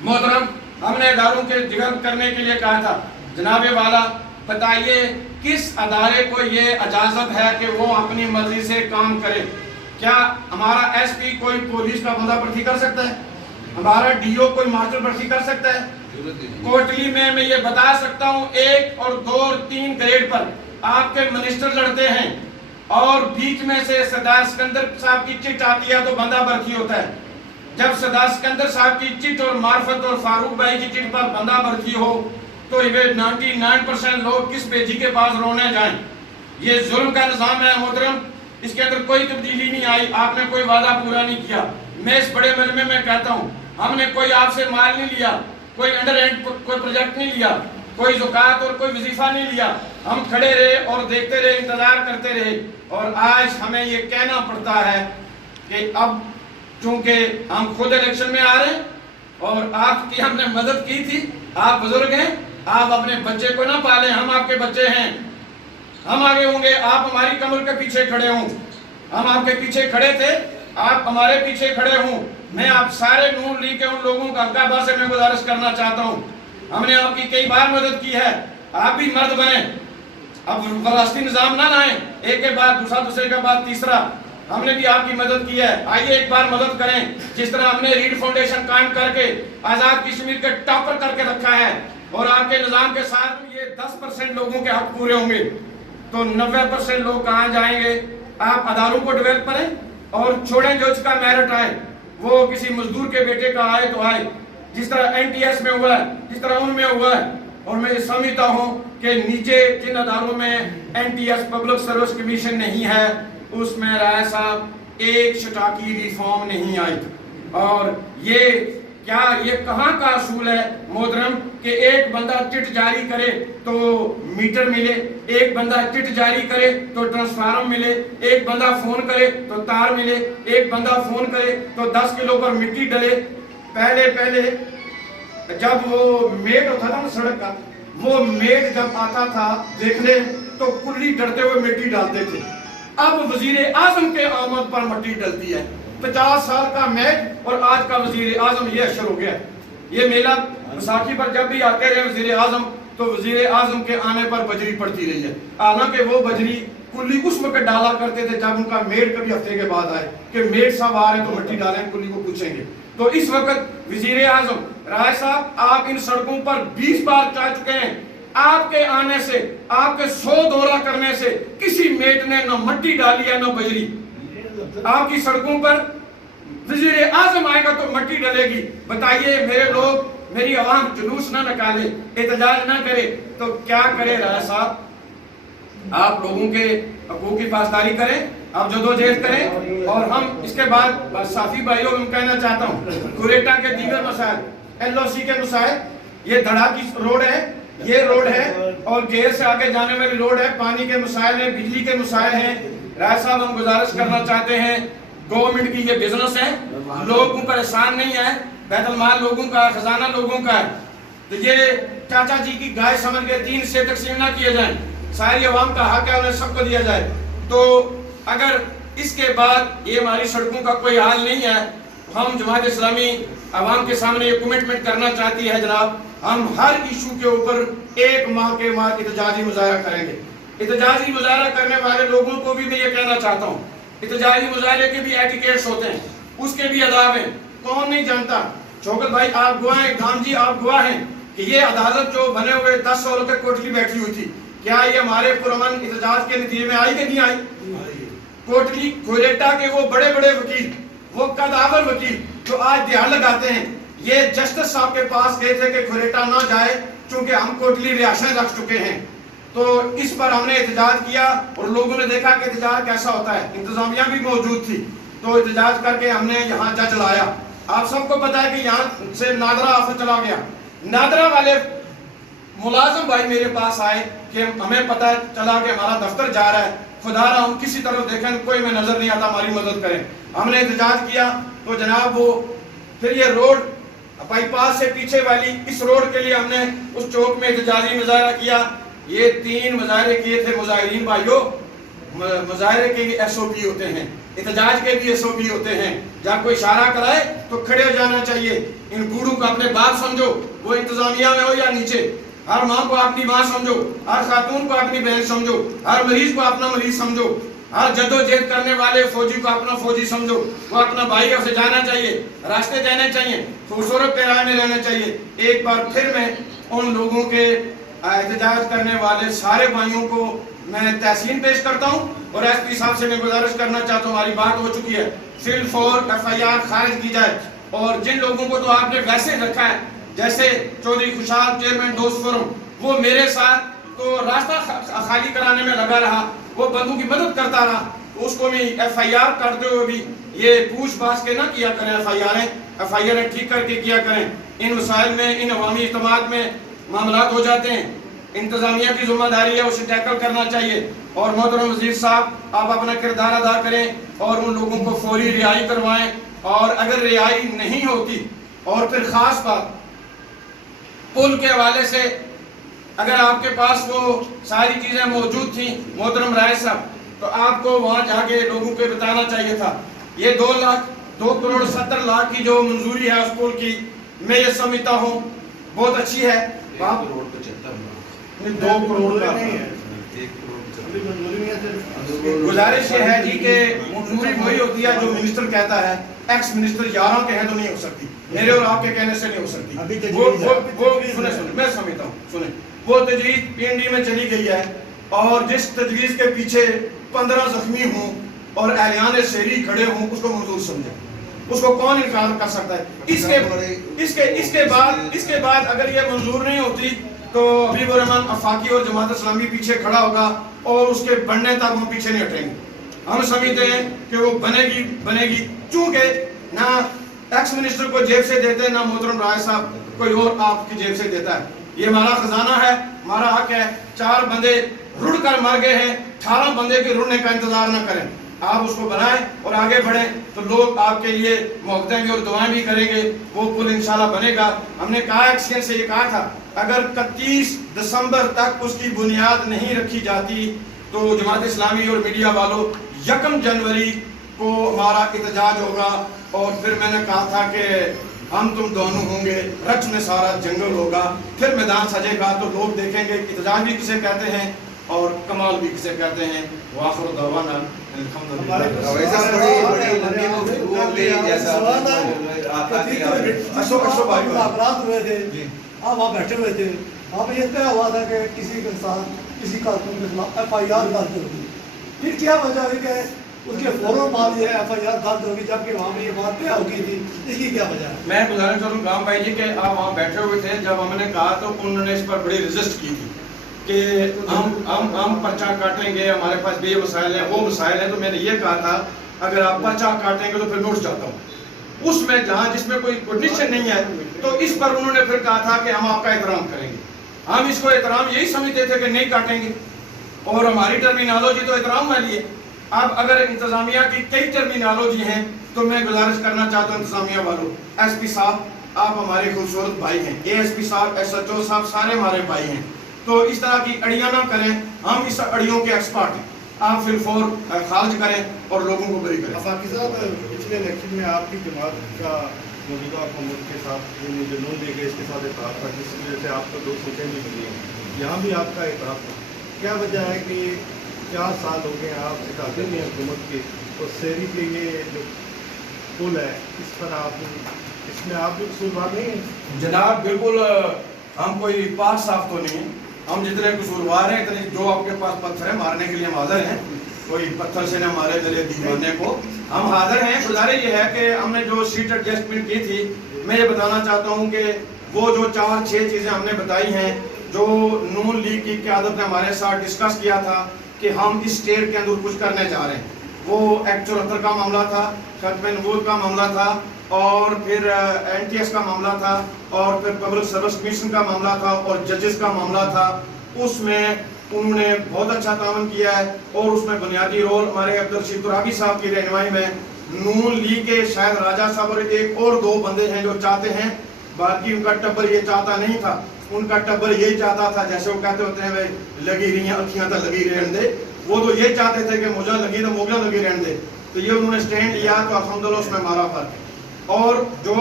محترم، ہم نے اداروں کے ذکر کرنے کے لیے کہا تھا، جناب والا بتائیے کس ادارے کو یہ اجازت ہے کہ وہ اپنی مرضی سے کام کرے؟ کیا ہمارا ایس پی کوئی پولیس کا بندہ بھرتی کر سکتا ہے؟ ہمارا ڈی او کوئی مارشل بھرتی کر سکتا ہے؟ کوٹلی میں یہ بتا سکتا ہوں 1 اور 2 اور 3 گریڈ پر آپ کے منسٹر لڑتے ہیں اور بیچ میں سے سردار سکندر صاحب کی چٹ آتی ہے تو بندہ بھرتی ہوتا ہے۔ جب سردار سکندر صاحب کی چٹ اور معرفت اور فاروق بھائی کی چٹ پر بندہ بھرتی ہو تو یہ 99% لوگ کس بیجی کے پاس رونے جائیں؟ یہ ظلم کا نظام ہے محترم، اس کے اندر کوئی تبدیلی نہیں آئی، آپ نے کوئی وعدہ پورا نہیں کیا۔ میں اس بڑے مجمع میں کہتا ہوں ہم نے کوئی آپ سے مال نہیں لیا، کوئی انڈر ہینڈ کوئی پروجیکٹ نہیں لیا، کوئی زکوٰۃ اور کوئی وظیفہ نہیں لیا، ہم کھڑے رہے اور دیکھتے رہے، انتظار کرتے رہے، اور آج ہمیں یہ کہنا پڑتا ہے کہ اب چونکہ ہم خود الیکشن میں آ رہے ہیں اور آپ کی ہم نے مدد کی تھی، آپ بزرگ ہیں، آپ اپنے بچے کو نہ پالیں، ہم آپ کے بچے ہیں، ہم آگے ہوں گے، آپ ہماری کمر کے پیچھے کھڑے ہوں، ہم آپ کے پیچھے کھڑے تھے، آپ ہمارے پیچھے کھڑے ہوں۔ میں آپ سارے نون لیگ کے ان لوگوں کا حلقہ سے میں گزارش کرنا چاہتا ہوں، ہم نے آپ کی کئی بار مدد کی ہے، آپ بھی مرد بنیں، اب وراثتی نظام نہ لائیں، ایک کے بعد دوسرے کے بعد تیسرا، ہم نے بھی آپ کی مدد کی ہے، آئیے ایک بار مدد کریں، جس طرح ہم نے ریڈ فاؤنڈیشن قائم کر کے آزاد کشمیر کے ٹاپر کر کے رکھا ہے، اور آپ کے نظام کے ساتھ یہ 10% لوگوں کے حق پورے ہوں گے تو 90% لوگ کہاں جائیں گے؟ آپ اداروں کو ڈیولپ کریں اور چھوڑیں جو اس کا میرٹ آئے، وہ کسی مزدور کے بیٹے کا آئے تو آئے، جس طرح این ٹی ایس میں ہوا ہے، جس طرح ان میں ہوا ہے۔ اور میں سمجھتا ہوں کہ نیچے جن اداروں میں N T S public service commission نہیں ہے اس میں رائے صاحب ایک شٹاکی ریفارم نہیں آئی، اور یہ کیا یہ کہاں کا اصول ہے محترم کہ ایک بندہ چٹ جاری کرے تو میٹر ملے، ایک بندہ چٹ جاری کرے تو ٹرانسفارم ملے، ایک بندہ فون کرے تو تار ملے، ایک بندہ فون کرے تو 10 کلو پر مٹی ڈلے۔ پہلے جب وہ میٹ ہوتا تھا نا سڑک کا، وہ میٹ جب آتا تھا دیکھنے تو کلی ڈرتے ہوئے مٹی ڈالتے تھے، اب وزیر اعظم کے آمد پر مٹی ڈلتی ہے۔ 50 سال کا میچ اور آج کا وزیر اعظم یہ اشر ہو گیا۔ یہ میلہ بیساکھی پر جب بھی آتے رہے وزیر اعظم تو وزیر اعظم کے آنے پر بجری پڑتی رہی ہے، حالانکہ وہ بجری کلی اس وقت ڈالا کرتے تھے جب ان کا میٹ کبھی ہفتے کے بعد آئے کہ میٹ صاحب آ رہے ہیں تو مٹی ڈالیں، کلی کو پوچھیں گے۔ تو اس وقت وزیر اعظم رائے صاحب آپ ان سڑکوں پر 20 بار جا چکے ہیں، آپ کے آنے سے، آپ کے 100 دورہ کرنے سے کسی میٹ نے نہ مٹی ڈالی ہے نہ بجری. آپ کی سڑکوں پر وزیر اعظم آئے گا تو مٹی ڈلے گی. بتائیے میرے لوگ، میری عوام جلوس نہ نکالے، احتجاج نہ کرے تو کیا کرے راجہ صاحب؟ آپ لوگوں کے حقوق کی پاسداری کریں، آپ جدوجہد کریں. اور ہم اس کے بعد صافی بھائیوں میں کہنا چاہتا ہوں، کوریٹا کے دیگر مسائل، ایل او سی کے مسائل، یہ دھڑا کی روڈ ہے، یہ روڈ ہے، اور گیر سے آگے جانے والی روڈ ہے، پانی کے مسائل ہیں، بجلی کے مسائل ہیں. رائے صاحب ہم گزارش کرنا چاہتے ہیں، گورنمنٹ کی یہ بزنس ہے، لوگوں پر احسان نہیں ہے، بیت المال لوگوں کا ہے، خزانہ لوگوں کا ہے. تو یہ چاچا جی کی گائے سمجھ کے 3 سے تقسیم نہ کیے جائیں، ساری عوام کا حق ہے، انہیں سب کو دیا جائے. تو اگر اس کے بعد یہ ہماری سڑکوں کا کوئی حال نہیں ہے، ہم جماعت اسلامی عوام کے سامنے یہ کمٹمنٹ کرنا چاہتی ہے جناب، ہم ہر ایشو کے اوپر 1 ماہ کے بعد احتجاجی مظاہرہ کریں گے. احتجاجی مظاہرہ کرنے والے لوگوں کو بھی میں یہ کہنا چاہتا ہوں، احتجاجی مظاہرے کے بھی ایٹیکیٹس ہوتے ہیں، اس کے بھی آداب ہیں. کون نہیں جانتا؟ شوکت بھائی آپ گواہ ہیں، گام جی آپ گواہ ہیں کہ یہ عدالت جو بنے ہوئے 10 سالوں تک کوٹلی بیٹھی ہوئی تھی، کیا یہ ہمارے پرامن احتجاج کے نتیجے میں آئی کہ نہیں آئی؟ کوٹلی کوریٹا کے وہ بڑے بڑے وکیل، وہ قدآور وکیل جو آج دہاڑ لگاتے ہیں، یہ جسٹس صاحب کے پاس گئے تھے کہ کوریٹا نہ جائے چونکہ ہم کوٹلی رہائشیں رکھ چکے ہیں. تو اس پر ہم نے احتجاج کیا اور لوگوں نے دیکھا کہ احتجاج کیسا ہوتا ہے، انتظامیہ بھی موجود تھی، تو احتجاج کر کے ہم نے یہاں جج لایا. آپ سب کو پتا ہے کہ یہاں سے نادرہ آفر چلا گیا. نادرہ والے ملازم بھائی میرے پاس آئے کہ ہمیں پتا چلا کہ ہمارا دفتر جا رہا ہے، خدا رہا ہم کسی طرف دیکھیں کوئی میں نظر نہیں آتا، ہماری مدد کریں. ہم نے احتجاج کیا تو جناب وہ پھر یہ روڈ بائی پاس سے پیچھے والی اس روڈ کے لیے ہم نے اس چوک میں احتجاجی مظاہرہ کیا. یہ 3 مظاہرے کیے تھے مظاہرین بھائیوں. مظاہرے کے بھی ایس او پی ہوتے ہیں، احتجاج کے بھی ایس او پی ہوتے ہیں. جب کوئی اشارہ کرائے تو کھڑے ہو جانا چاہیے. ان بوڑھوں کو اپنے باپ سمجھو، وہ انتظامیہ میں ہو یا نیچے. ہر ماں کو اپنی ماں سمجھو، ہر خاتون کو اپنی بہن سمجھو، ہر مریض کو اپنا مریض سمجھو، ہر جدوجہد کرنے والے فوجی کو اپنا فوجی سمجھو. وہ اپنا بھائی اسے جانا چاہیے، راستے دینے چاہیے، خوبصورت پیرائے میں رہنا چاہیے. ایک بار پھر میں ان لوگوں کے احتجاج کرنے والے سارے بھائیوں کو میں تحسین پیش کرتا ہوں. اور ایس پی صاحب سے میں گزارش کرنا چاہتا ہوں، ہماری بات ہو چکی ہے، فل فور ایف آئی آر خارج کی جائے. اور جن لوگوں کو تو آپ نے ویسے رکھا ہے، جیسے چودھری خوشحال چیئرمین دوست فورم، وہ میرے ساتھ تو راستہ خالی کرانے میں لگا رہا، وہ بندوں کی مدد کرتا رہا، اس کو بھی ایف آئی آر کرتے ہوئے بھی یہ پوچھ پاچھ کے نہ کیا کریں. ایف آئی آر ٹھیک کر کے کیا کریں. ان مسائل میں، ان عوامی اجتماعات میں معاملات ہو جاتے ہیں، انتظامیہ کی ذمہ داری ہے اسے ٹیکل کرنا چاہیے. اور محترم وزیر صاحب آپ اپنا کردار ادا کریں اور ان لوگوں کو فوری رہائی کروائیں. اور اگر رہائی نہیں ہوتی، اور پھر خاص بات پل کے حوالے سے اگر آپ کے پاس وہ ساری چیزیں موجود تھیں محترم رائے صاحب، تو آپ کو وہاں جا کے لوگوں کو بتانا چاہیے تھا. یہ 2,70,00,000 کی جو منظوری ہے اس پل کی، میں یہ سمجھتا ہوں بہت اچھی ہے. 2 کروڑ کا گزارش یہ ہے جی کہ منظوری وہی ہوتی ہے جو منسٹر کہتا ہے. ایکس منسٹر 11 کے ہیں تو نہیں ہو سکتی، میرے اور آپ کے کہنے سے نہیں ہو سکتی. سنیں میں سمجھتا ہوں، سنیں وہ تجویز پی این ڈی میں چلی گئی ہے، اور جس تجویز کے پیچھے 15 زخمی ہوں اور اہلیان شہری کھڑے ہوں اس کو منظور سمجھے، اس کو کون انکار کر سکتا ہے؟ اس کے بعد اگر یہ منظور نہیں ہوتی تو حبیب الرحمن آفاقی اور جماعت اسلامی پیچھے کھڑا ہوگا اور اس کے بننے تک ہم پیچھے نہیں ہٹیں گے. ہم سمجھتے ہیں کہ وہ بنے گی چونکہ نہ ایکس منسٹر کو جیب سے دیتے، نہ محترم رائے صاحب کوئی اور آپ کی جیب سے دیتا ہے. یہ ہمارا خزانہ ہے، ہمارا حق ہے. 4 بندے رڑ کر مر گئے ہیں، 18 بندے کے رڑنے کا انتظار نہ کریں. آپ اس کو بنائیں اور آگے بڑھیں تو لوگ آپ کے لیے محبتیں بھی اور دعائیں بھی کریں گے. وہ پل انشاءاللہ بنے گا. ہم نے کہا ایکسچینج سے یہ کہا تھا اگر 31 دسمبر تک اس کی بنیاد نہیں رکھی جاتی تو جماعت اسلامی اور میڈیا والوں 1 جنوری کو ہمارا احتجاج ہوگا. اور پھر میں نے کہا تھا کہ ہم تم دونوں ہوں گے، رچ میں سارا جنگل ہوگا، پھر میدان سجے گا تو لوگ دیکھیں گے احتجاج بھی کسے کہتے ہیں اور کمال بھی کسے کہتے ہیں. وآخر دعوانا الحمدللہ. آپ وہاں بیٹھے ہوئے تھے، وہاں پہ یہ طے ہوا تھا کہ کسی کے ساتھ کسی کارکن کے خلاف FIR درج ہوگی، پھر کیا وجہ ہے کہ اس کے فوراً بعد یہ FIR درج ہوگی جبکہ وہاں پہ یہ بات طے ہو گئی تھی؟ اس کی کیا وجہ ہے؟ میں گزارش کروں گا بھائی جی کہ آپ وہاں بیٹھے ہوئے تھے جب ہم نے کہا تو انہوں نے اس پر بڑی ریزسٹ کی تھی کہ ہم پرچہ کاٹیں گے، ہمارے پاس یہ مسائل ہیں وہ مسائل ہیں. تو میں نے یہ کہا تھا اگر آپ پرچہ کاٹیں گے تو پھر نوٹ جاتا ہوں. اس میں جہاں جس میں کوئی کنڈیشن نہیں ہے تو اس پر انہوں نے پھر کہا تھا کہ ہم آپ کا احترام کریں گے. ہم اس کو احترام یہی سمجھتے تھے کہ نہیں کاٹیں گے، اور ہماری ٹرمینالوجی تو احترام والی ہے. اب اگر انتظامیہ کی کئی ٹرمینالوجی ہیں تو میں گزارش کرنا چاہتا ہوں انتظامیہ والوں، SP صاحب آپ ہمارے خوبصورت بھائی ہیں، ASP صاحب، SHO صاحب سارے ہمارے بھائی ہیں، تو اس طرح کی اڑیاں نہ کریں. ہم اس اڑیوں کے ایکسپرٹ ہیں، آپ پھر فور خارج کریں اور لوگوں کو بری کریں. آفاقی صاحب پچھلے الیکشن میں آپ کی جماعت کا موجودہ حکومت کے ساتھ جو نون لیگ ہے اس کے ساتھ اتحاد تھا، جس کی وجہ سے آپ کو 2 سیٹیں بھی ملی ہیں، یہاں بھی آپ کا اتحاد تھا. کیا وجہ ہے کہ 4 سال ہو گئے آپ ستاتے نہیں ہیں حکومت کے، تو شہری کے یہ جو پل ہے اس پر آپ اس میں آپ بھی قصوروار نہیں ہیں؟ جناب بالکل ہم کوئی پاک صاف تو نہیں ہیں، ہم جتنے قصوروار ہیں اتنے جو آپ کے پاس پتھر ہیں مارنے کے لیے ہم حاضر ہیں. کوئی پتھر سے نہ مارے دلے دیوانے کو، ہم حاضر ہیں. گزارش یہ ہے کہ ہم نے جو سیٹ ایڈجسٹمنٹ کی تھی، میں یہ بتانا چاہتا ہوں کہ وہ جو 4-6 چیزیں ہم نے بتائی ہیں جو نون لیگ کی قیادت نے ہمارے ساتھ ڈسکس کیا تھا کہ ہم اس اسٹیٹ کے اندر کچھ کرنے جا رہے ہیں. وہ ایکٹ 74 کا معاملہ تھا، ختم نبوت کا معاملہ تھا، اور پھر NTS کا معاملہ تھا، اور پھر پبلک سروس کمیشن کا معاملہ تھا، اور ججز کا معاملہ تھا. اس میں انہوں نے بہت اچھا تعاون کیا ہے، اور اس میں بنیادی رول ہمارے عبدالرشید ترابی صاحب کی رہنمائی میں نون لیگ کے شاید راجہ صاحب اور ایک اور 2 بندے ہیں جو چاہتے ہیں، باقی ان کا ٹبر یہ چاہتا نہیں تھا. ان کا ٹبر یہی چاہتا تھا، جیسے وہ کہتے ہوتے ہیں لگی رہی ہیں اکھیاں تو لگی رہن دے، وہ تو یہ چاہتے تھے کہ مجھے لگی تو موگلا لگی رہن دے. تو یہ انہوں نے سٹینڈ لیا تو الحمدللہ اس میں ہمارا فرق ہے. اور جو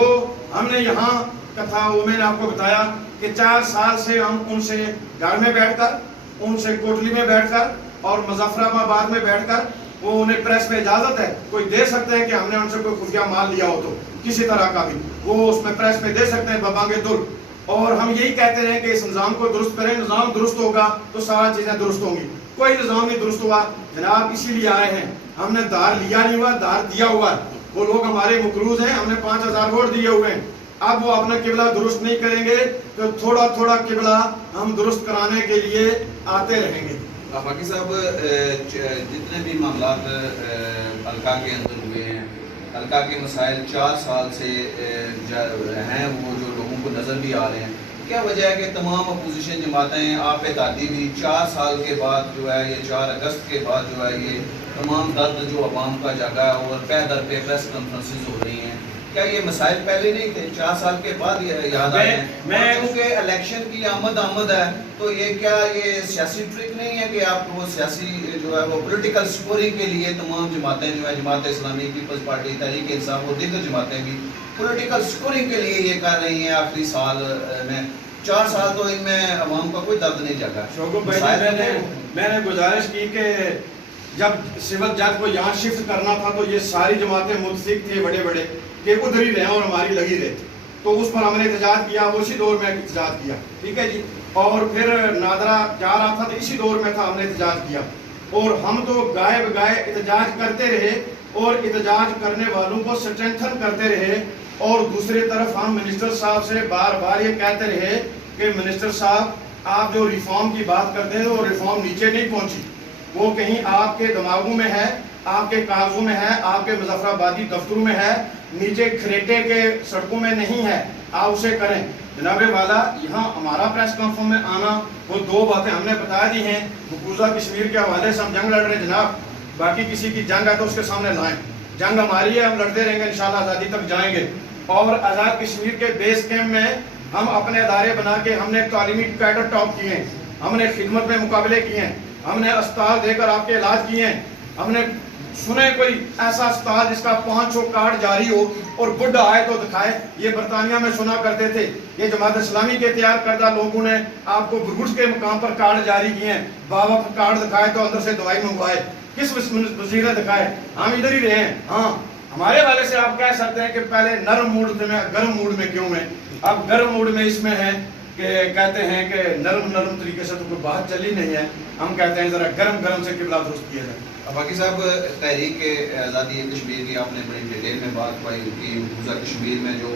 ہم نے یہاں کا تھا وہ میں نے آپ کو بتایا کہ 4 سال سے ہم ان سے گھر میں بیٹھ کر، ان سے کوٹلی میں بیٹھ کر اور مظفر آباد میں بیٹھ کر، وہ انہیں پریس میں اجازت ہے کوئی دے سکتے ہیں کہ ہم نے ان سے کوئی خفیہ مال لیا ہو تو کسی طرح کا بھی وہ اس میں پریس میں دے سکتے ہیں ببانگ در. اور ہم یہی کہتے رہے کہ اس نظام کو درست کریں، نظام درست ہوگا تو سارا چیزیں درست ہوں گی. کوئی نظام نہیں درست ہوا جناب، اسی لیے آئے ہیں. ہم نے دار لیا نہیں ہوا، دار دیا ہوا ہے. وہ لوگ ہمارے مقروض ہیں، ہم نے 5000 ووٹ دیے ہوئے ہیں. اب وہ اپنا قبلہ درست نہیں کریں گے تو تھوڑا تھوڑا قبلہ ہم درست کرانے کے لیے آتے رہیں گے. آفاقی صاحب جتنے بھی معاملات حلقہ کے اندر ہوئے ہیں، حلقہ کے مسائل 4 سال سے ہیں، وہ جو لوگوں کو نظر بھی آ رہے ہیں. کیا وجہ ہے کہ تمام اپوزیشن جماعتیں آپ پہ دادی بھی 4 سال کے بعد جو ہے، یہ 4 اگست کے بعد جو ہے، یہ تمام درد جو عوام کا جگہ ہے اور پہ در پہ پریس کانفرنسز ہو رہی ہیں، کیا یہ مسائل پہلے نہیں تھے؟ 4 سال کے بعد یہ یاد آئے ہیں؟ میں کیونکہ الیکشن کی آمد ہے تو یہ کیا یہ سیاسی ٹرک نہیں ہے کہ آپ کو سیاسی جو ہے وہ پولیٹیکل سکورنگ کے لیے تمام جماعتیں جو ہے، جماعت اسلامی، پیپلز پارٹی، تحریک انصاف اور دیگر جماعتیں بھی پولیٹیکل سکورنگ کے لیے یہ کر رہی ہیں آخری سال میں؟ 4 سال تو ان میں عوام کا کوئی درد نہیں جگا. شوکت بھائی میں نے گزارش کی کہ جب سول جج کو یہاں شفٹ کرنا تھا تو یہ ساری جماعتیں متفق تھے بڑے بڑے کہ ادھر ہی رہیں اور ہماری لگی رہے، تو اس پر ہم نے احتجاج کیا، وہ اسی دور میں احتجاج کیا. ٹھیک ہے جی. اور پھر نادرہ جا رہا تھا تو اسی دور میں تھا، ہم نے احتجاج کیا. اور ہم تو گائے بگائے احتجاج کرتے رہے اور احتجاج کرنے والوں کو سٹرینتھن کرتے رہے. اور دوسری طرف ہم منسٹر صاحب سے بار بار یہ کہتے رہے کہ منسٹر صاحب آپ جو ریفارم کی بات کرتے ہیں وہ ریفارم نیچے نہیں پہنچی، وہ کہیں آپ کے دماغوں میں ہے، آپ کے کاغذوں میں ہے، آپ کے مظفر آبادی دفتروں میں ہے، نیچے کھریٹے کے سڑکوں میں نہیں ہے. آپ اسے کریں. جناب والا یہاں ہمارا پریس کانفرنس میں آنا، وہ 2 باتیں ہم نے بتا دی ہیں. مقبوضہ کشمیر کے حوالے سے ہم جنگ لڑ رہے ہیں جناب، باقی کسی کی جنگ ہے تو اس کے سامنے لائیں. جنگ ہماری ہے، ہم لڑتے رہیں گے، انشاءاللہ آزادی تک جائیں گے. اور آزاد کشمیر کے بیس کیمپ میں ہم اپنے ادارے بنا کے ہم نے تعلیمی کیڈر ٹاپ کیے ہیں، ہم نے خدمت میں مقابلے کیے ہیں، ہم نے اسپتال دے کر آپ کے علاج کیے ہیں. ہم نے سنے کوئی ایسا اسپتال جس کا 500 کارڈ جاری ہو اور بڈھا آئے تو دکھائے؟ یہ برطانیہ میں سنا کرتے تھے. یہ جماعت اسلامی کے تیار کردہ لوگوں نے آپ کو برگوڈ کے مقام پر کارڈ جاری کیے ہیں. بابا کارڈ دکھائے تو اندر سے دوائی منگوائے. کس وزیر نے دکھائے؟ ہم ادھر ہی رہے ہیں. ہاں ہمارے والے سے آپ کہہ سکتے ہیں کہ پہلے نرم موڈ میں گرم موڈ میں کیوں ہیں. اب گرم موڈ میں اس میں ہیں کہ کہتے ہیں کہ نرم نرم طریقے سے تو کوئی بات چلی نہیں ہے، ہم کہتے ہیں ذرا گرم گرم سے قبلہ درست کیا جائے۔ باقی صاحب تحریک آزادی کشمیر کی آپ نے بڑی ڈیٹیل میں بات کی، مقبوضہ کشمیر میں جو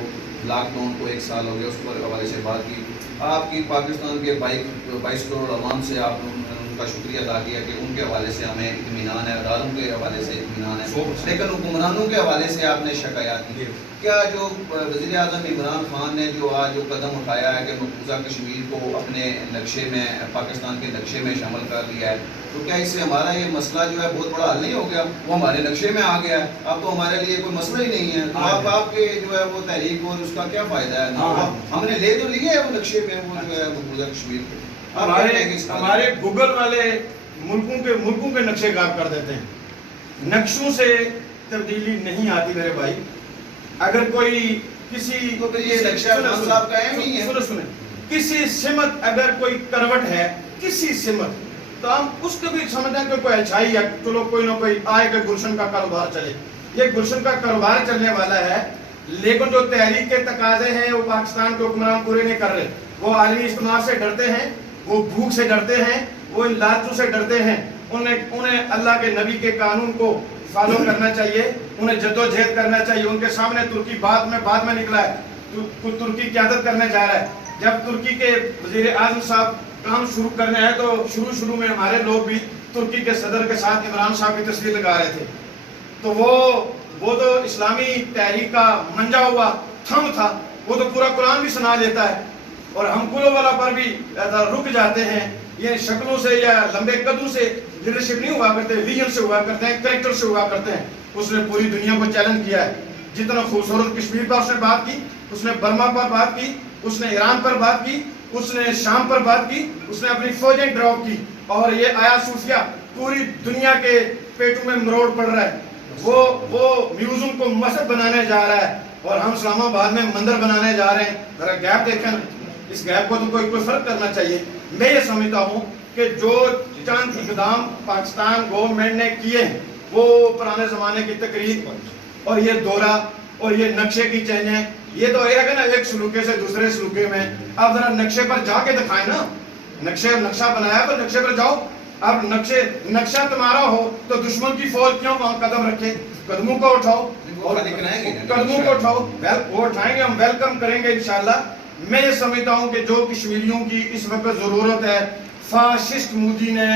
لاک ڈاؤن کو 1 سال ہو گیا اس پر حوالے سے بات کی، آپ کی پاکستان کے 22 کروڑ عوام سے آپ ان کا شکریہ ادا کیا کہ ان کے حوالے سے ہمیں اطمینان ہے، اداروں کے حوالے سے اطمینان ہے، لیکن حکمرانوں کے حوالے سے آپ نے شکایات کی۔ کیا جو وزیر اعظم عمران خان نے جو آج جو قدم اٹھایا ہے کہ مقبوضہ کشمیر کو اپنے نقشے میں، پاکستان کے نقشے میں شامل کر لیا ہے، تو کیا اس سے ہمارا یہ مسئلہ جو ہے بہت بڑا حل نہیں ہو گیا؟ وہ ہمارے نقشے میں آ گیا ہے، اب تو ہمارے لیے کوئی مسئلہ ہی نہیں ہے، تو آپ کے جو ہے وہ تحریک اور اس کا کیا فائدہ ہے؟ ہم نے لے تو لیے ہے وہ نقشے میں، وہ جو ہے مقبوضہ کشمیر کو۔ ہمارے گوگل والے ملکوں کے نقشے غائب کر دیتے ہیں، نقشوں سے تبدیلی نہیں آتی میرے بھائی۔ اگر کوئی کسی تو پھر یہ نقشہ خان صاحب کا اہم ہی ہے۔ سنیں کسی سمت اگر کوئی کروٹ ہے کسی سمت، تو ہم اس کو بھی سمجھتے ہیں کہ کوئی اچھائی ہے، چلو کوئی نہ کوئی آئے کہ گلشن کا کاروبار چلے، یہ گلشن کا کاروبار چلنے والا ہے، لیکن جو تحریک کے تقاضے ہیں وہ پاکستان کے حکمران پورے نہیں کر رہے۔ وہ عالمی اجتماع سے ڈرتے ہیں، وہ بھوک سے ڈرتے ہیں، وہ ان لالچوں سے ڈرتے ہیں۔ انہیں اللہ کے نبی کے قانون کو فالو کرنا چاہیے، انہیں جدوجہد کرنا چاہیے۔ ان کے سامنے ترکی بعد میں نکلا ہے، ترکی قیادت کرنے جا رہا ہے۔ جب ترکی کے وزیر اعظم صاحب کام شروع کرنے ہیں تو شروع میں ہمارے لوگ بھی ترکی کے صدر کے ساتھ عمران صاحب کی تصویر لگا رہے تھے، تو وہ تو اسلامی تحریک کا منجا ہوا تھم تھا، وہ تو پورا قرآن بھی سنا لیتا ہے، اور ہم کلو والا پر بھی رک جاتے ہیں۔ یہ شکلوں سے یا لمبے قدوں سے لیڈرشپ نہیں ہوا کرتے، ویژن سے ہوا کرتے ہیں، کریکٹر سے ہوا کرتے ہیں۔ اس نے پوری دنیا کو چیلنج کیا ہے، جتنا خوبصورت کشمیر پر اس نے بات کی، اس نے برما پر بات کی، اس نے ایران پر بات کی، اس نے شام پر بات کی، اس نے اپنی فوجیں ڈراپ کی، اور یہ آیا صوفیہ پوری دنیا کے پیٹوں میں مروڑ پڑ رہا ہے۔ وہ میوزیم کو مسجد بنانے جا رہا ہے، اور ہم اسلام آباد میں مندر بنانے جا رہے ہیں۔ ذرا گیپ دیکھیں نا، اس گیپ کو تو کوئی فرق کرنا چاہیے۔ میں یہ سمجھتا ہوں کہ جو چند اقدام پاکستان گورنمنٹ نے کیے ہیں وہ پرانے زمانے کی تقریر اور یہ دورہ اور یہ نقشے کی چینجیں، یہ تو ہے نا ایک سلوکے سے دوسرے سلوکے میں۔ اب ذرا نقشے پر جا کے دکھائیں نا، نقشہ بنایا پر نقشے پر جاؤ۔ اب نقشہ تمہارا ہو تو دشمن کی فوج کیوں وہاں قدم رکھے؟ قدموں کو اٹھاؤ، قدموں کو اٹھاؤ، وہ اٹھائیں گے، ہم ویلکم کریں گے انشاءاللہ۔ میں یہ سمجھتا ہوں کہ جو کشمیریوں کی اس وقت ضرورت ہے، فاشسٹ مودی نے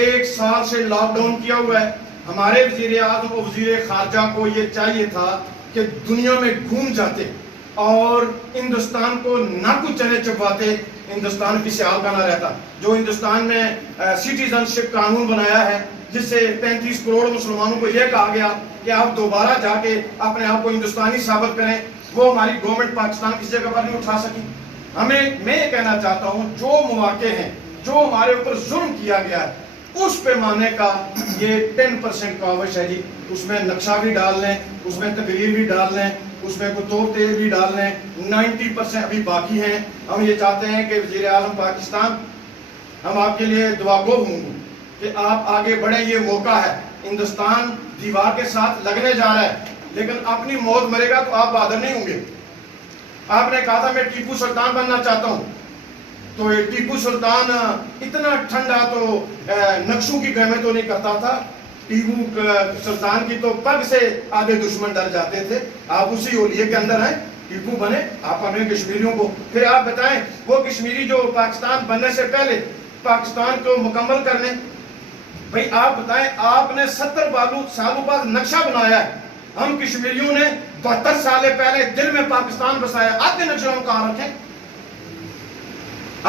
1 سال سے لاک ڈاؤن کیا ہوا ہے۔ ہمارے وزیر اعظم و وزیر خارجہ کو یہ چاہیے تھا کہ دنیا میں گھوم جاتے اور ہندوستان کو نہ کچھ چنے چپاتے، ہندوستان کسی حال کا نہ رہتا۔ جو ہندوستان نے سٹیزن شپ قانون بنایا ہے، جس سے 35 کروڑ مسلمانوں کو یہ کہا گیا کہ آپ دوبارہ جا کے اپنے آپ کو ہندوستانی ثابت کریں، وہ ہماری گورنمنٹ پاکستان کسی جگہ پر نہیں اٹھا سکی۔ میں یہ کہنا چاہتا ہوں جو مواقع ہیں، جو ہمارے اوپر ظلم کیا گیا ہے، اس پیمانے کا یہ 10% کاوش ہے جی، اس میں نقشہ بھی ڈال لیں، اس میں تقریر بھی ڈال لیں، اس میں کوئی توپ تیل بھی ڈال لیں، 90% ابھی باقی ہیں۔ ہم یہ چاہتے ہیں کہ وزیر اعظم پاکستان، ہم آپ کے لیے دعا گو ہوں کہ آپ آگے بڑھیں، یہ موقع ہے۔ ہندوستان دیوار کے ساتھ لگنے جا رہا ہے، لیکن اپنی موت مرے گا تو آپ بہادر نہیں ہوں گے۔ آپ نے کہا تھا میں ٹیپو سلطان بننا چاہتا ہوں، تو ٹیپو سلطان اتنا ٹھنڈا تو نقشوں کی گہمیں تو نہیں کرتا تھا۔ ٹیپو سلطان کی تو پگ سے آدھے دشمن ڈر جاتے تھے۔ آپ اسی اولیے کے اندر ہیں، ٹیپو بنے، آپ اپنے کشمیریوں کو پھر آپ بتائیں، وہ کشمیری جو پاکستان بننے سے پہلے پاکستان کو مکمل کرنے، بھئی آپ بتائیں، آپ نے 70 سالوں بعد نقشہ بنایا ہے، ہم کشمیریوں نے 72 سال پہلے دل میں پاکستان بسایا، آپ کے نقشہ ہم کہاں رکھیں؟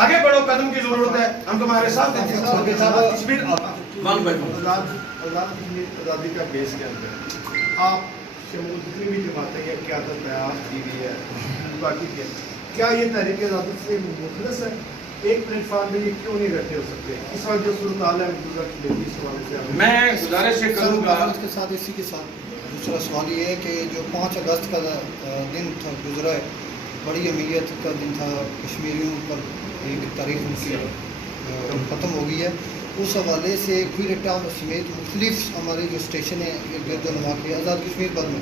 آگے بڑھو، قدم کی ضرورت ہے، ہم تمہارے ساتھ ہیں۔ آزادی کا بیس کیا ہے؟ آپ شمول جتنی بھی جماعتیں یا قیادت ہے آپ کی بھی ہے باقی کیا یہ تحریک آزادی سے مخلص ہے؟ ایک پلیٹ فارم میں یہ کیوں نہیں بیٹھے ہو سکتے؟ اس وقت جو صورتحال ہے میں گزارش یہ کروں گا اس کے ساتھ، اسی کے ساتھ دوسرا سوال یہ ہے کہ جو 5 اگست کا دن تھا گزرا ہے، بڑی اہمیت کا دن تھا، کشمیریوں پر ایک تاریخ ان کی ختم ہو گئی ہے۔ اس حوالے سے کوئٹہ ٹاؤن سمیت مختلف ہمارے جو اسٹیشن ہیں گرد و نواح کے آزاد کشمیر پر میں